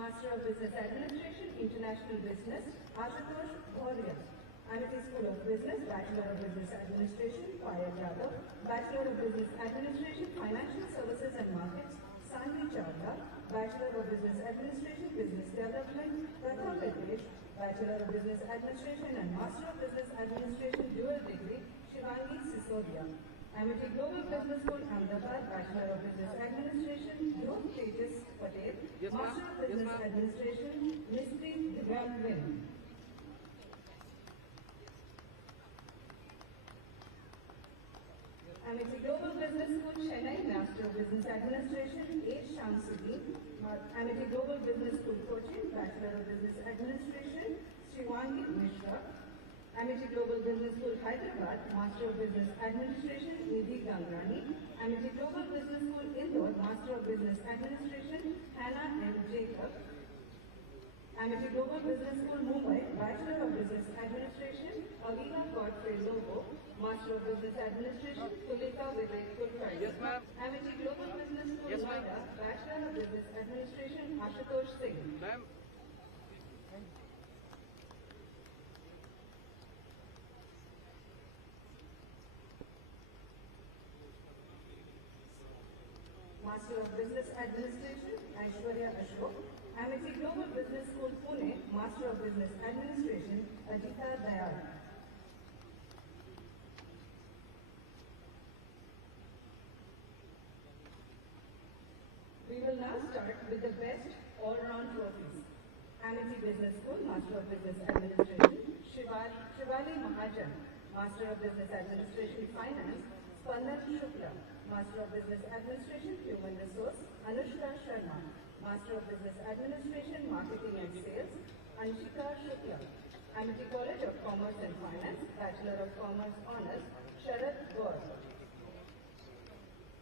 Master of Business Administration, International Business, Ashutosh Goyal. Amity School of Business, Bachelor of Business Administration, Payal Yadav. Bachelor of Business Administration, Financial Services and Markets, Sanvi Chawla. Bachelor of Business Administration, Business Development, Pratham Vedesh. Bachelor of Business Administration and Master of Business Administration, dual degree, Shivangi Sisodia. Amity Global Business School, Ahmedabad, Bachelor of Business Administration, Dhruv Tejas Patel. Master of Business Administration, Mistry Divyan. Amity Global Business School, Chennai, Master of Business Administration, A. Shamsuddin. Amity Global Business School, Cochin, Bachelor of Business Administration, Shivangi Mishra. Amity Global Business School, Hyderabad, Master of Business Administration, Nidhi Gangrani. Amity Global Business School, Indore, Master of Business Administration, Hannah M. Jacob. Amity Global Business School, Mumbai, Bachelor of Business Administration, Aviva Godfrey Lobo. Master of Business Administration, Kulika Vivek Kulkarni. Yes, ma'am. Amity Global Business School, Yes, ma'am. Noida, Bachelor of Business Administration, Ashutosh Singh. Ma'am. Master of Business Administration, Aishwarya Ashok. Amity Global Business School, Pune, Master of Business Administration, Ajita Dayal. We will now start with the best all-round trophies. Amity Business School, Master of Business Administration, Shivali Mahajan. Master of Business Administration, Finance, Spandan Shukla. Master of Business Administration, Human Resource, Anushka Sharma. Master of Business Administration, Marketing and Sales, Anshika Shukla. Amity College of Commerce and Finance, Bachelor of Commerce Honours, Sharad Gaur.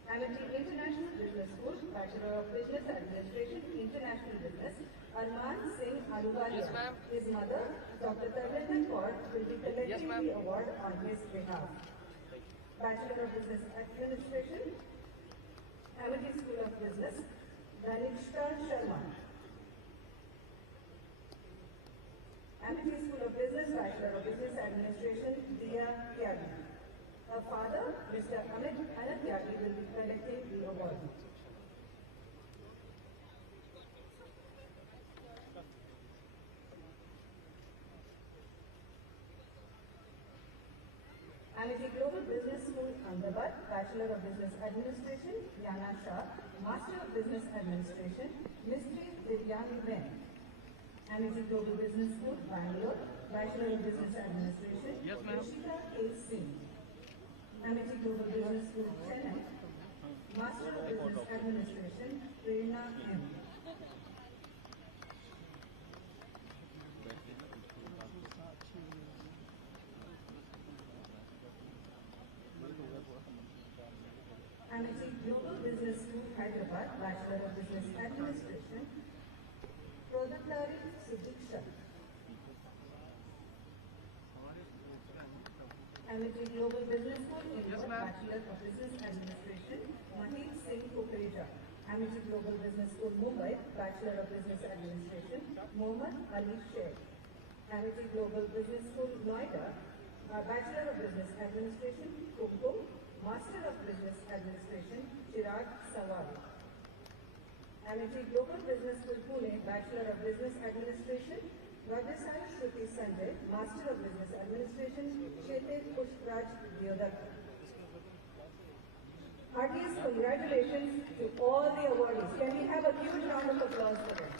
Amity International Business School, Bachelor of Business Administration, International Business, Arman Singh Aluwalia. Yes, ma'am. His mother, Dr. Tarvinder Kaur, will be collecting ma'am. the award on his behalf. Bachelor of Business Administration, Amity School of Business, Dhanishka Sharma. Amity School of Business, Bachelor of Business Administration, Diya Tyagi. Her father, Mr. Amit Tyagi, will be collecting the award. Amity Global Business School, Ahmedabad, Bachelor of Business Administration, Yana Shah. Master of Business Administration, Mistry Divyan Ben. Amity Global Business School, Bangalore, Bachelor of Business Administration, Yes, ma'am. Ishita A. Singh. Amity Global Business School, Chennai, Master of Business Administration, Prerna M. Amity Global Business School, Hyderabad, Bachelor of Business Administration, Prodhatari Sudiksha. Amity Global Business School, Indore, ma'am. Bachelor of Business Administration, Mahit Singh Kukreja. Amity Global Business School, Mumbai, Bachelor of Business Administration, Mohammad Ali Sheikh. Amity Global Business School, Noida, Bachelor of Business Administration, Kumkum. Master of Business Administration, Chirag Sawal. Amity Global Business School, Pune, Bachelor of Business Administration, Vajasai Shruti Sanjay, Master of Business Administration, Chetek Pushpraj Diodak. Heartiest congratulations to all the awardees. Can we have a huge round of applause for them?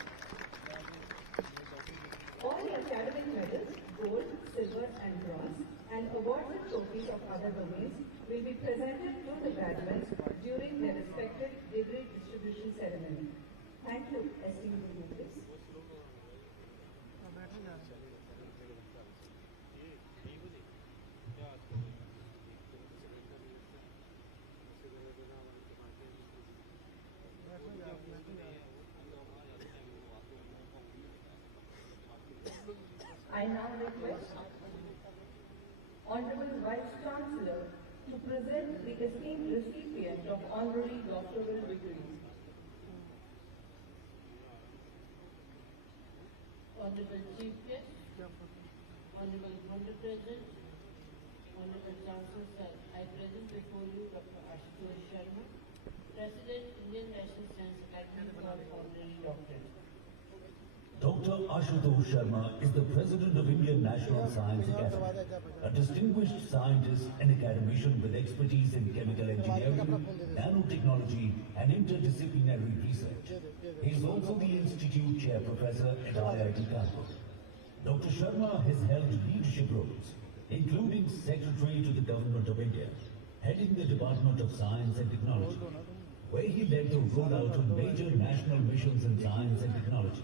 All the academic medals, gold, silver and bronze, and awards and trophies of other domains will be presented to the graduates during their respective degree distribution ceremony. Thank you, esteemed dignitaries. I now request Honorable Vice Chancellor to present the esteemed recipient of honorary doctoral degrees. Honorable Chief Guest, Honorable Founder President, Honorable Chancellor Sir, I present before you Dr. Ashutosh Sharma, President, Indian National Science Academy for Honorary Doctorate. Dr. Ashutosh Sharma is the President of Indian National Science Academy, a distinguished scientist and academician with expertise in chemical engineering, nanotechnology and interdisciplinary research. He is also the Institute Chair Professor at IIT Kanpur. Dr. Sharma has held leadership roles, including Secretary to the Government of India, heading the Department of Science and Technology, where he led the rollout of major national missions in science and technology,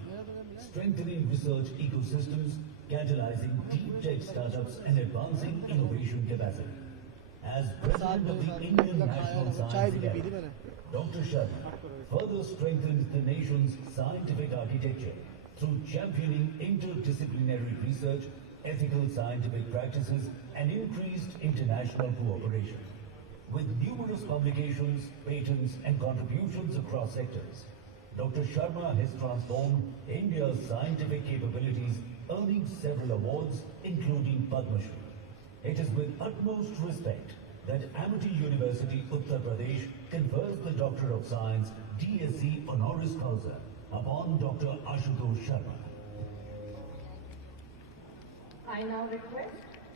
strengthening research ecosystems, catalyzing deep tech startups and advancing innovation capacity. As President of the Indian National Science Academy, Dr. Sharma further strengthens the nation's scientific architecture through championing interdisciplinary research, ethical scientific practices and increased international cooperation. With numerous publications, patents and contributions across sectors, Dr. Sharma has transformed India's scientific capabilities, earning several awards, including Padma Shri. It is with utmost respect that Amity University, Uttar Pradesh confers the Doctor of Science DSc honoris causa upon Dr. Ashutosh Sharma. I now request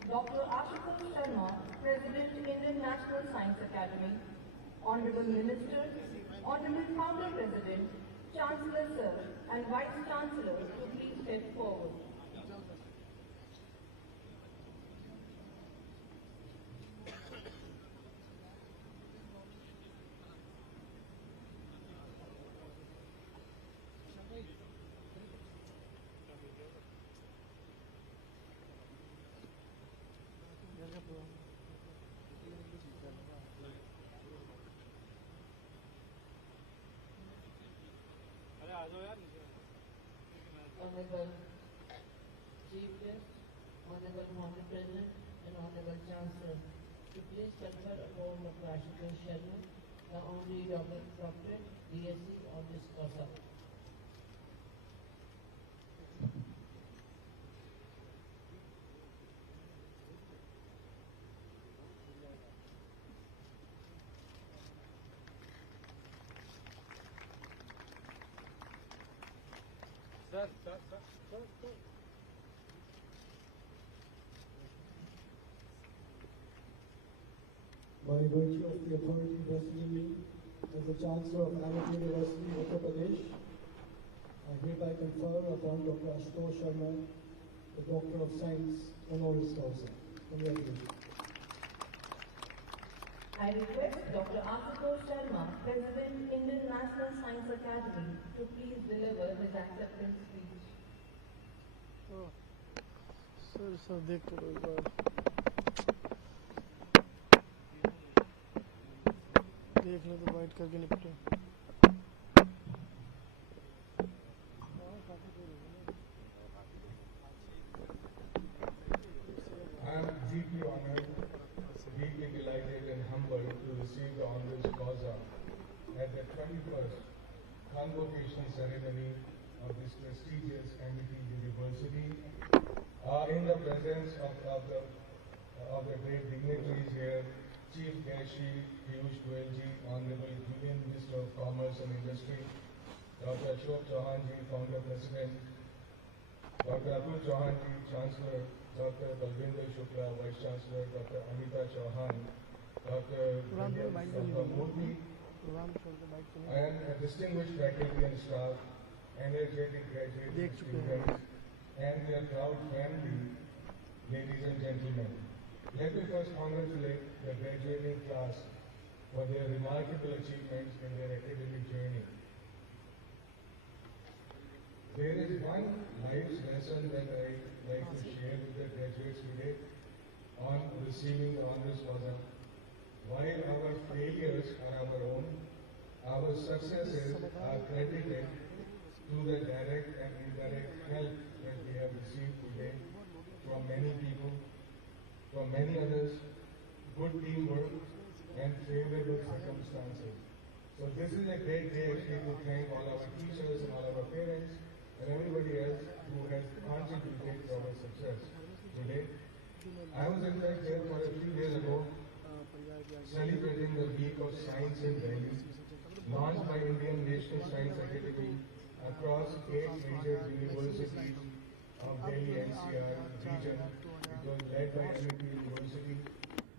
Dr. Ashutosh Sharma, President, Indian National Science Academy, Honorable Ministers, Honorable Founder President, Chancellor Sir, and Vice Chancellor to please step forward. Honorable Chief Guest, Honorable Founder President, and Honorable Chancellor, to please confer upon Dr. Ashutosh Sharma the honorary doctorate DSc honoris causa. By virtue of the authority vested in me as the Chancellor of Amity University, Uttar Pradesh, I hereby confer upon Dr. Ashutosh Sharma the Doctor of Science honoris causa. Congratulations. I request Dr. Ashutosh Sharma, President, Indian National Science Academy, to please deliver his acceptance speech. Sir देख तो लो एक बार देख ले तो white करके निपटे I am deeply honored, deeply delighted and humbled to receive the honoris causa at the 21st Convocation ceremony of this prestigious Amity University in the presence of the great dignitaries here, Chief Guest Shri Piyush Goyal ji, Honorable Union Minister of Commerce and Industry, Dr. Ashok Chauhan ji, Founder President, Dr. Atul Chauhan ji, Chancellor, Dr. Balvinder Shukla, Vice Chancellor, Dr. Amita Chauhan, Dr. Murthy, and distinguished faculty and staff, energetic graduate students, and their proud family, ladies and gentlemen. Let me first congratulate the graduating class for their remarkable achievements in their academic journey. There is one life's lesson that I like to share with the graduates today on receiving the honours causa. While our failures are our own, our successes are credited to the direct and indirect help that we have received today from many people, from many others, good teamwork and favorable circumstances. So this is a great day actually to thank all our teachers and all our parents and everybody else who has contributed to our success today. I was in fact there for a few days ago, celebrating the Week of Science in Delhi, launched by Indian National Science Academy across 8 major universities of Delhi NCR region. It was led by Amity University.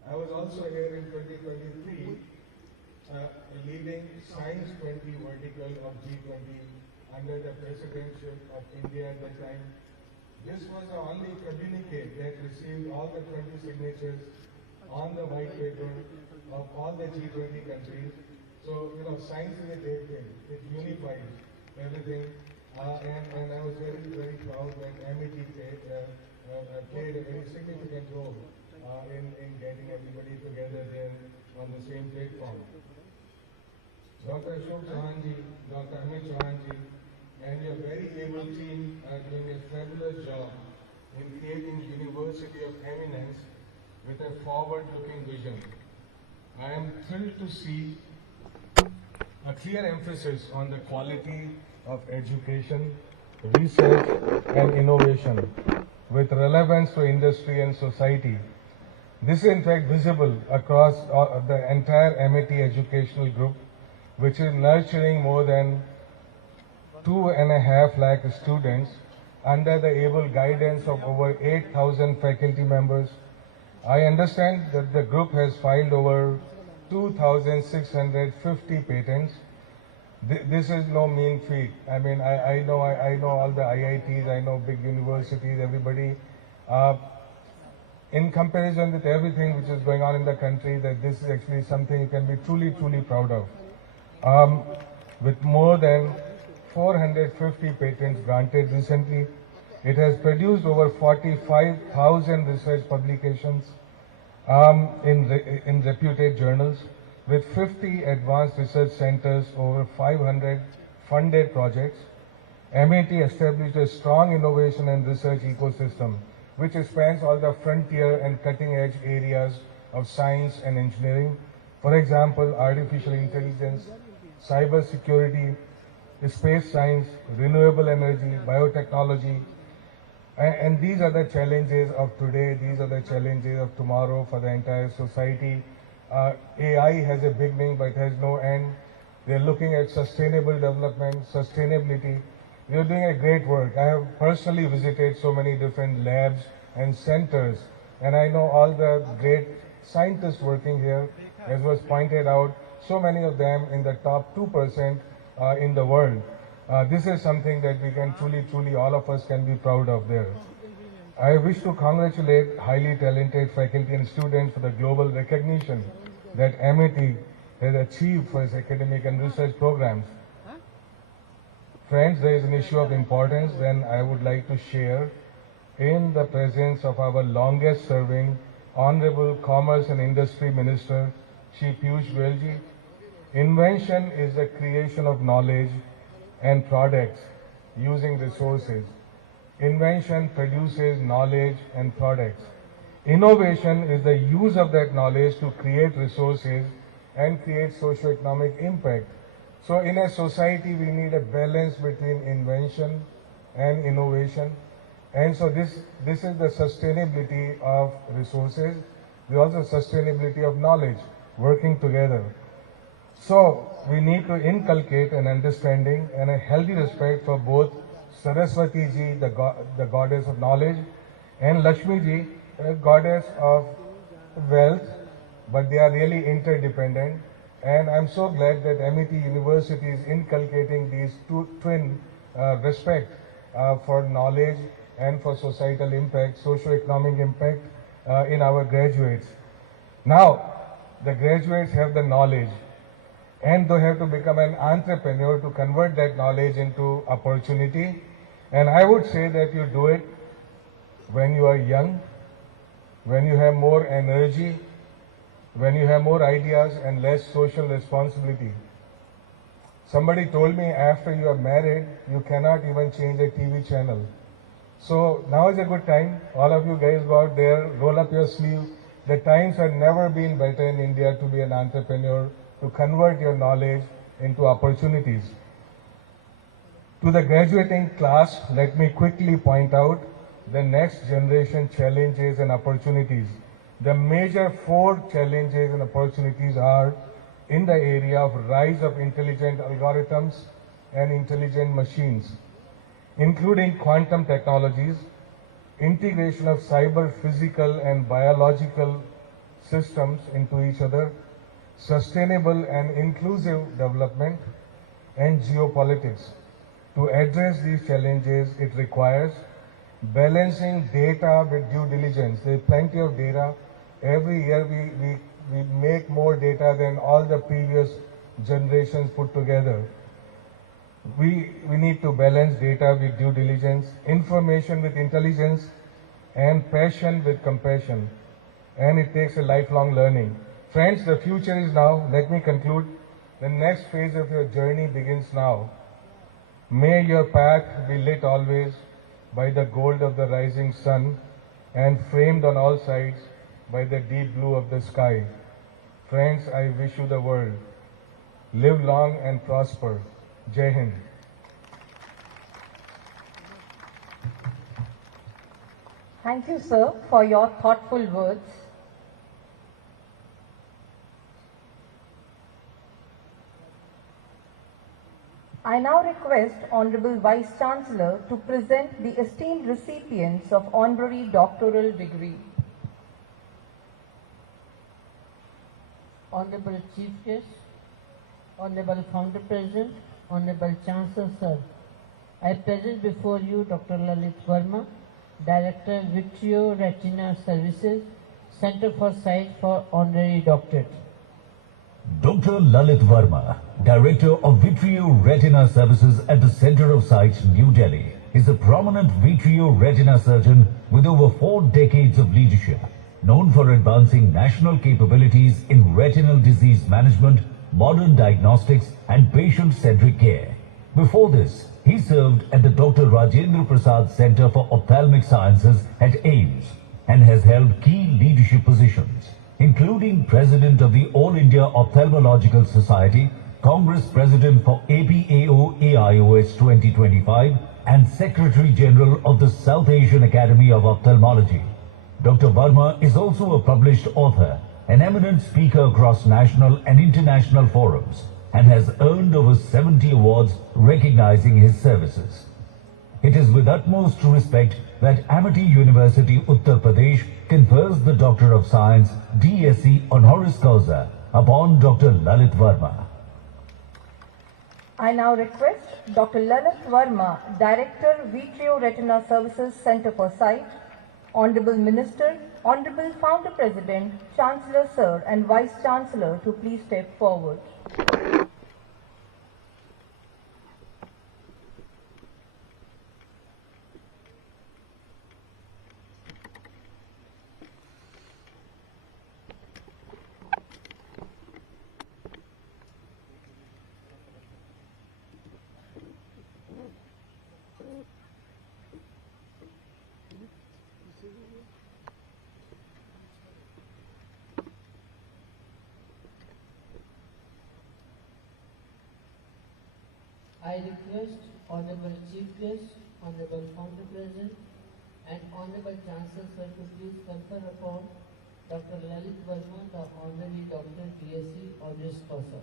I was also here in 2023 leading Science 20 vertical of G20 under the presidency of India at the time. This was the only communique that received all the 20 signatures on the white paper of all the G20 countries. So, science is a great thing. It unifies everything. And I was very, very proud that Amity played a very significant role in getting everybody together there on the same platform. Dr. Ashok Chauhanji, Dr. Amit Chauhanji, and your very able team are doing a fabulous job in creating University of Eminence with a forward-looking vision. I am thrilled to see a clear emphasis on the quality of education, research and innovation with relevance to industry and society. This is in fact visible across the entire Amity educational group, which is nurturing more than 2.5 lakh students under the able guidance of over 8,000 faculty members. I understand that the group has filed over 2,650 patents. This is no mean feat. I mean, I know all the IITs, I know big universities, everybody. In comparison with everything which is going on in the country, that this is actually something you can be truly, truly proud of. With more than 450 patents granted recently, it has produced over 45,000 research publications in reputed journals, with 50 advanced research centers, over 500 funded projects. Amity established a strong innovation and research ecosystem, which spans all the frontier and cutting-edge areas of science and engineering. For example, artificial intelligence, cyber security, space science, renewable energy, biotechnology, and these are the challenges of today, these are the challenges of tomorrow for the entire society. AI has a beginning but has no end. They're looking at sustainable development, sustainability. You're doing a great work. I have personally visited so many different labs and centers, and I know all the great scientists working here. As was pointed out, so many of them in the top 2% in the world. This is something that we can truly, all of us can be proud of there. I wish to congratulate highly talented faculty and students for the global recognition that Amity has achieved for its academic and research programs. Friends, there is an issue of importance then I would like to share in the presence of our longest serving Honorable Commerce and Industry Minister, Shri Piyush Goyal. Invention is the creation of knowledge and products using resources. Invention produces knowledge and products. Innovation is the use of that knowledge to create resources and create socio-economic impact. So in a society, we need a balance between invention and innovation. And so this is the sustainability of resources, the also sustainability of knowledge, working together. So we need to inculcate an understanding and a healthy respect for both Saraswati ji, the goddess of knowledge, and Lakshmi ji, goddess of wealth, but they are really interdependent. And I'm so glad that Amity University is inculcating these twin respect for knowledge and for societal impact, socio-economic impact in our graduates. Now, the graduates have the knowledge, and they have to become an entrepreneur to convert that knowledge into opportunity. And I would say that you do it when you are young, when you have more energy, when you have more ideas and less social responsibility. Somebody told me after you are married, you cannot even change a TV channel. So now is a good time. All of you guys go out there, roll up your sleeve. The times have never been better in India to be an entrepreneur, to convert your knowledge into opportunities. To the graduating class, let me quickly point out the next generation challenges and opportunities. The major 4 challenges and opportunities are in the area of rise of intelligent algorithms and intelligent machines, including quantum technologies, integration of cyber, physical and biological systems into each other, sustainable and inclusive development, and geopolitics. To address these challenges, it requires balancing data with due diligence. There is plenty of data. Every year we make more data than all the previous generations put together. We need to balance data with due diligence, information with intelligence, and passion with compassion. And it takes a lifelong learning. Friends, the future is now. Let me conclude. The next phase of your journey begins now. May your path be lit always by the gold of the rising sun and framed on all sides by the deep blue of the sky. Friends, I wish you the world. Live long and prosper. Jai Hind. Thank you, sir, for your thoughtful words. I now request Honorable Vice Chancellor to present the esteemed recipients of honorary doctoral degree. Honorable Chief Guest, Honorable Founder President, Honorable Chancellor Sir, I present before you Dr. Lalit Verma, Director Vitrio Retina Services, Center for Sight for Honorary Doctorate. Dr. Lalit Verma, Director of Vitrio Retina Services at the Center of Sight, New Delhi, is a prominent vitrio retina surgeon with over 4 decades of leadership, known for advancing national capabilities in retinal disease management, modern diagnostics, and patient-centric care. Before this, he served at the Dr. Rajendra Prasad Center for Ophthalmic Sciences at AIIMS and has held key leadership positions, including President of the All India Ophthalmological Society, Congress President for APAO AIOS 2025, and Secretary General of the South Asian Academy of Ophthalmology. Dr. Verma is also a published author, an eminent speaker across national and international forums, and has earned over 70 awards recognizing his services. It is with utmost respect that Amity University, Uttar Pradesh confers the Doctor of Science DSc honoris causa upon Dr. Lalit Verma. I now request Dr. Lalit Verma, Director, Vitrio Retina Services, Center for Sight, Honorable Minister, Honorable Founder President, Chancellor Sir and Vice Chancellor to please step forward. I request Honorable Chief Guest, Honorable Founder President, and Honorable Chancellor Sir to please confer upon Dr. Lalit Verma the Honorary Doctor DSc honoris causa.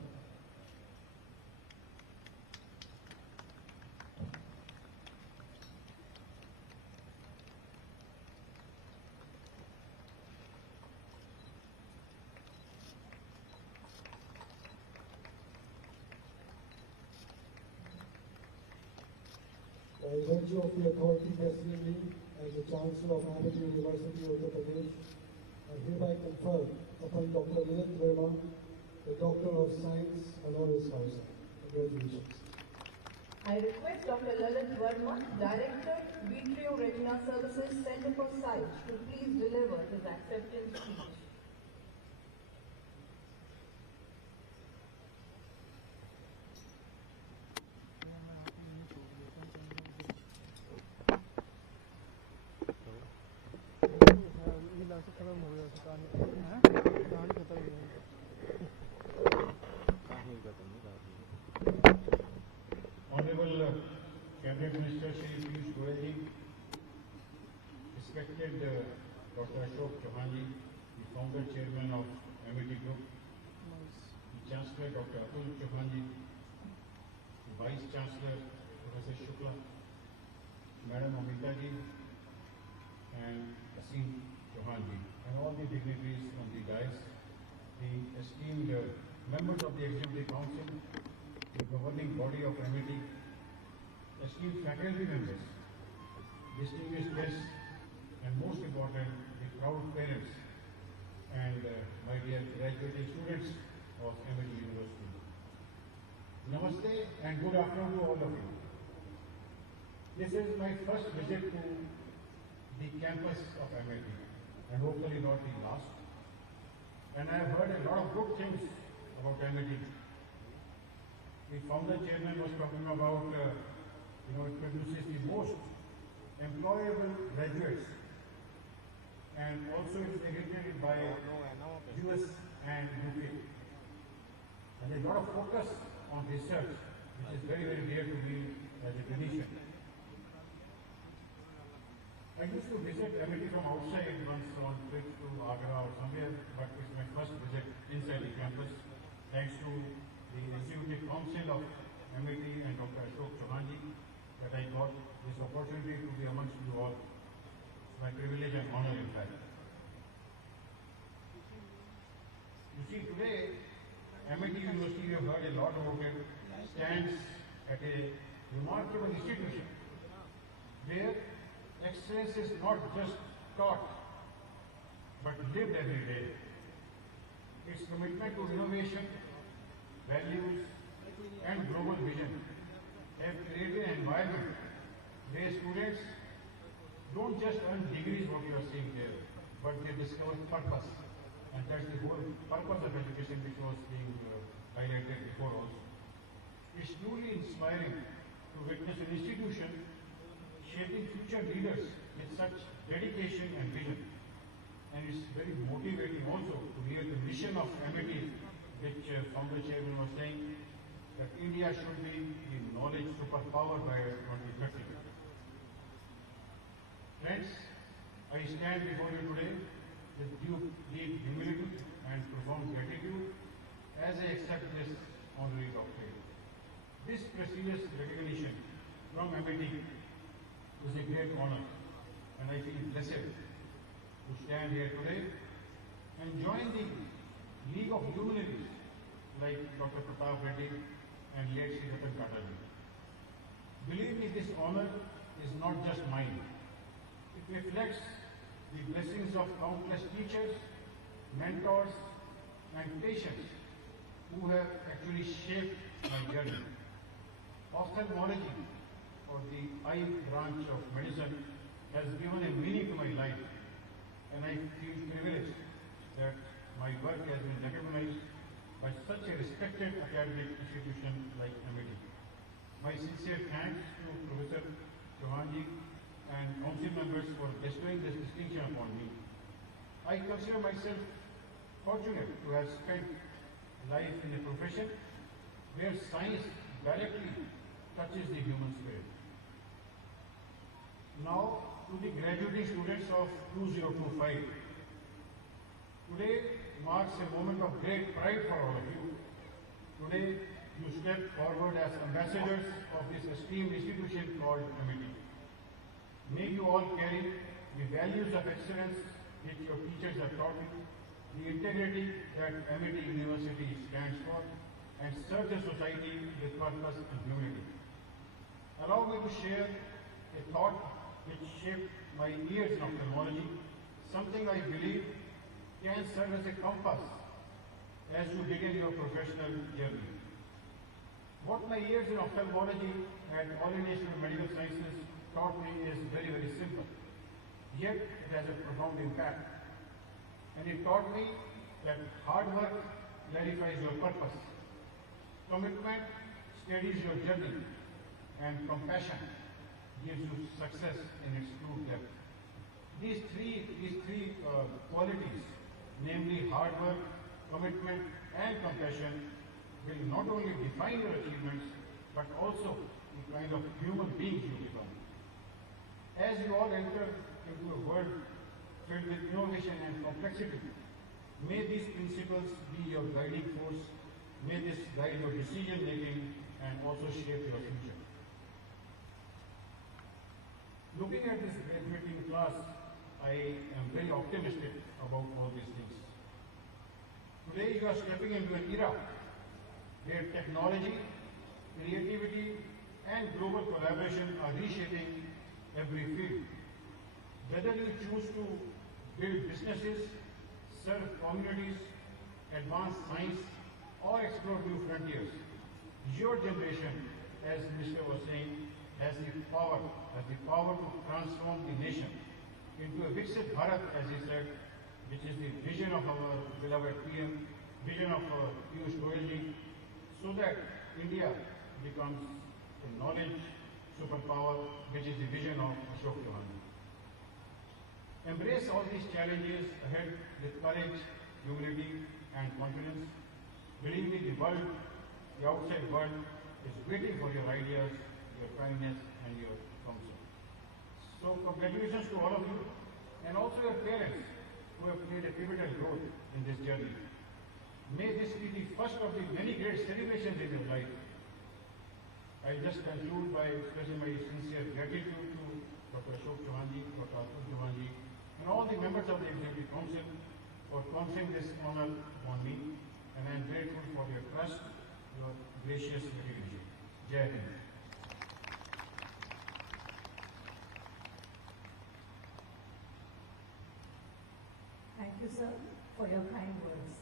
By virtue of the authority vested in me as the Chancellor of Amity University, Uttar Pradesh, I hereby confer upon Dr. Lalit Verma the Doctor of Science honoris causa. Congratulations. I request Dr. Lalit Verma, Director, Vitrio Retina Services, Center for Sight, to please deliver his acceptance speech. Chancellor Dr. Atul Chauhanji, the Vice Chancellor Professor Shukla, Madam Amity ji, and Asim Chauhanji, and all the dignitaries on the dais, the esteemed members of the Executive Council, the governing body of Amity, esteemed faculty members, distinguished guests, and most important, the proud parents and my dear graduating students of Amity University. Namaste and good afternoon to all of you. This is my first visit to the campus of Amity, and hopefully not the last. And I have heard a lot of good things about Amity. The founder chairman was talking about, it produces the most employable graduates, and also it is regulated by US and UK. And there is a lot of focus on research, which is very, very dear to me as a clinician. I used to visit Amity from outside once on trips to Agra or somewhere, but it's my first visit inside the campus, thanks to the Executive Council of Amity and Dr. Ashok Chauhanji, that I got this opportunity to be amongst you all. It's my privilege and honor, in fact. You see, today, Amity University, we have heard a lot about it, stands at a remarkable institution where excellence is not just taught, but lived every day. Its commitment to innovation, values, and global vision have created an environment where students don't just earn degrees, what you are seeing here, but they discover purpose. And that's the whole purpose of education, which was being highlighted before also. It's truly inspiring to witness an institution shaping future leaders with such dedication and vision. And it's very motivating also to hear the mission of Amity, which founder chairman was saying, that India should be the knowledge superpower by 2030. Friends, I stand before you today with deep humility and profound gratitude as I accept this honorary doctorate. This prestigious recognition from Amity is a great honor, and I feel blessed to stand here today and join the League of Luminaries like Dr. Pratap Reddy and late Sri Ratan Tata ji. Believe me, this honor is not just mine. It reflects the blessings of countless teachers, mentors, and patients who have actually shaped my journey. Ophthalmology, or the eye branch of medicine, has given a meaning to my life, and I feel privileged that my work has been recognized by such a respected academic institution like Amity. My sincere thanks to Professor Chauhanji and council members for bestowing this distinction upon me. I consider myself fortunate to have spent life in a profession where science directly touches the human spirit. Now to the graduating students of 2025. Today marks a moment of great pride for all of you. Today you step forward as ambassadors of this esteemed institution called Amity. May you all carry the values of excellence which your teachers have taught you, the integrity that Amity University stands for, and serve the society with purpose and humility. Allow me to share a thought which shaped my years in ophthalmology, something I believe can serve as a compass as you begin your professional journey. What my years in ophthalmology at All India Institute of Medical Sciences taught me is very, very simple, yet it has a profound impact. And it taught me that hard work clarifies your purpose, commitment steadies your journey, and compassion gives you success in its true depth. These three qualities, namely hard work, commitment, and compassion, will not only define your achievements, but also the kind of human beings you become. As you all enter into a world filled with innovation and complexity, may these principles be your guiding force, May this guide your decision making and also shape your future. Looking at this graduating class, I am very optimistic about all these things. Today you are stepping into an era where technology, creativity and global collaboration are reshaping every field. Whether you choose to build businesses, serve communities, advance science or explore new frontiers, your generation, as Mr. was saying, has the power to transform the nation into a Viksit Bharat, as he said, which is the vision of our beloved PM, vision of Piyush Goyal, so that India becomes a knowledge superpower, which is the vision of Ashok Chauhan. Embrace all these challenges ahead with courage, humility and confidence. Believe me, the outside world is waiting for your ideas, your kindness and your counsel. So congratulations to all of you and also your parents who have played a pivotal role in this journey. May this be the first of the many great celebrations in your life. I just conclude by expressing my sincere gratitude to Dr. Ashok Chauhan, Dr. Atul Chauhan and all the members of the Executive Council for conferring this honor on me, and I am grateful for your trust, your gracious recognition. Jai Hind. Thank you, sir, for your kind words.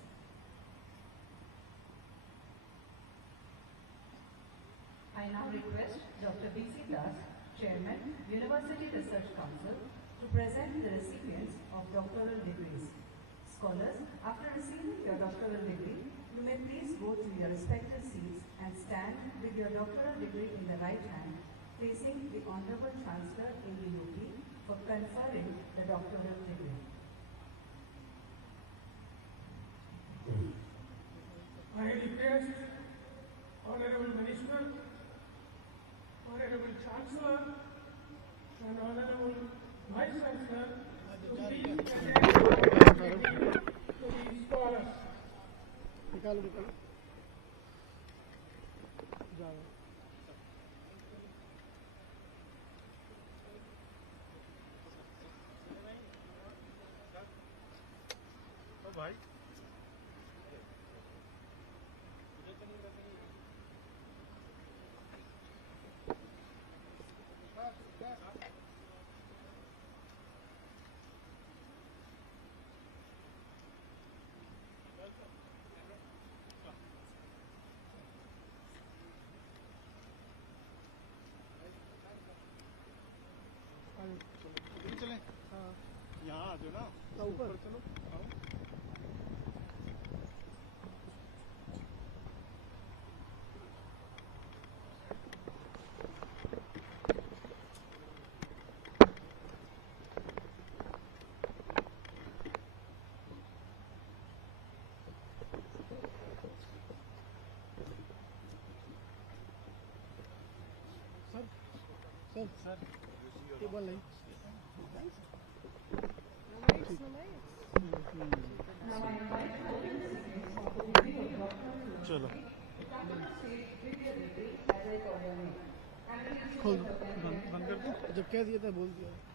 I now request Dr. B.C. Das, Chairman, University Research Council, to present the recipients of doctoral degrees. Scholars, after receiving your doctoral degree, you may please go to your respective seats and stand with your doctoral degree in the right hand, facing the Honorable Chancellor in the UP for conferring the doctoral degree. I request Honorable Minister, Honorable Chancellor and Honorable Vice Chancellor to please present to the scholars. निकालो जाओ भाई चलें हाँ यहाँ आ जाओ ना ऊपर चलो सर टेबल नहीं चलो खोल बंद कर दो जब कह दिया था बोल दिया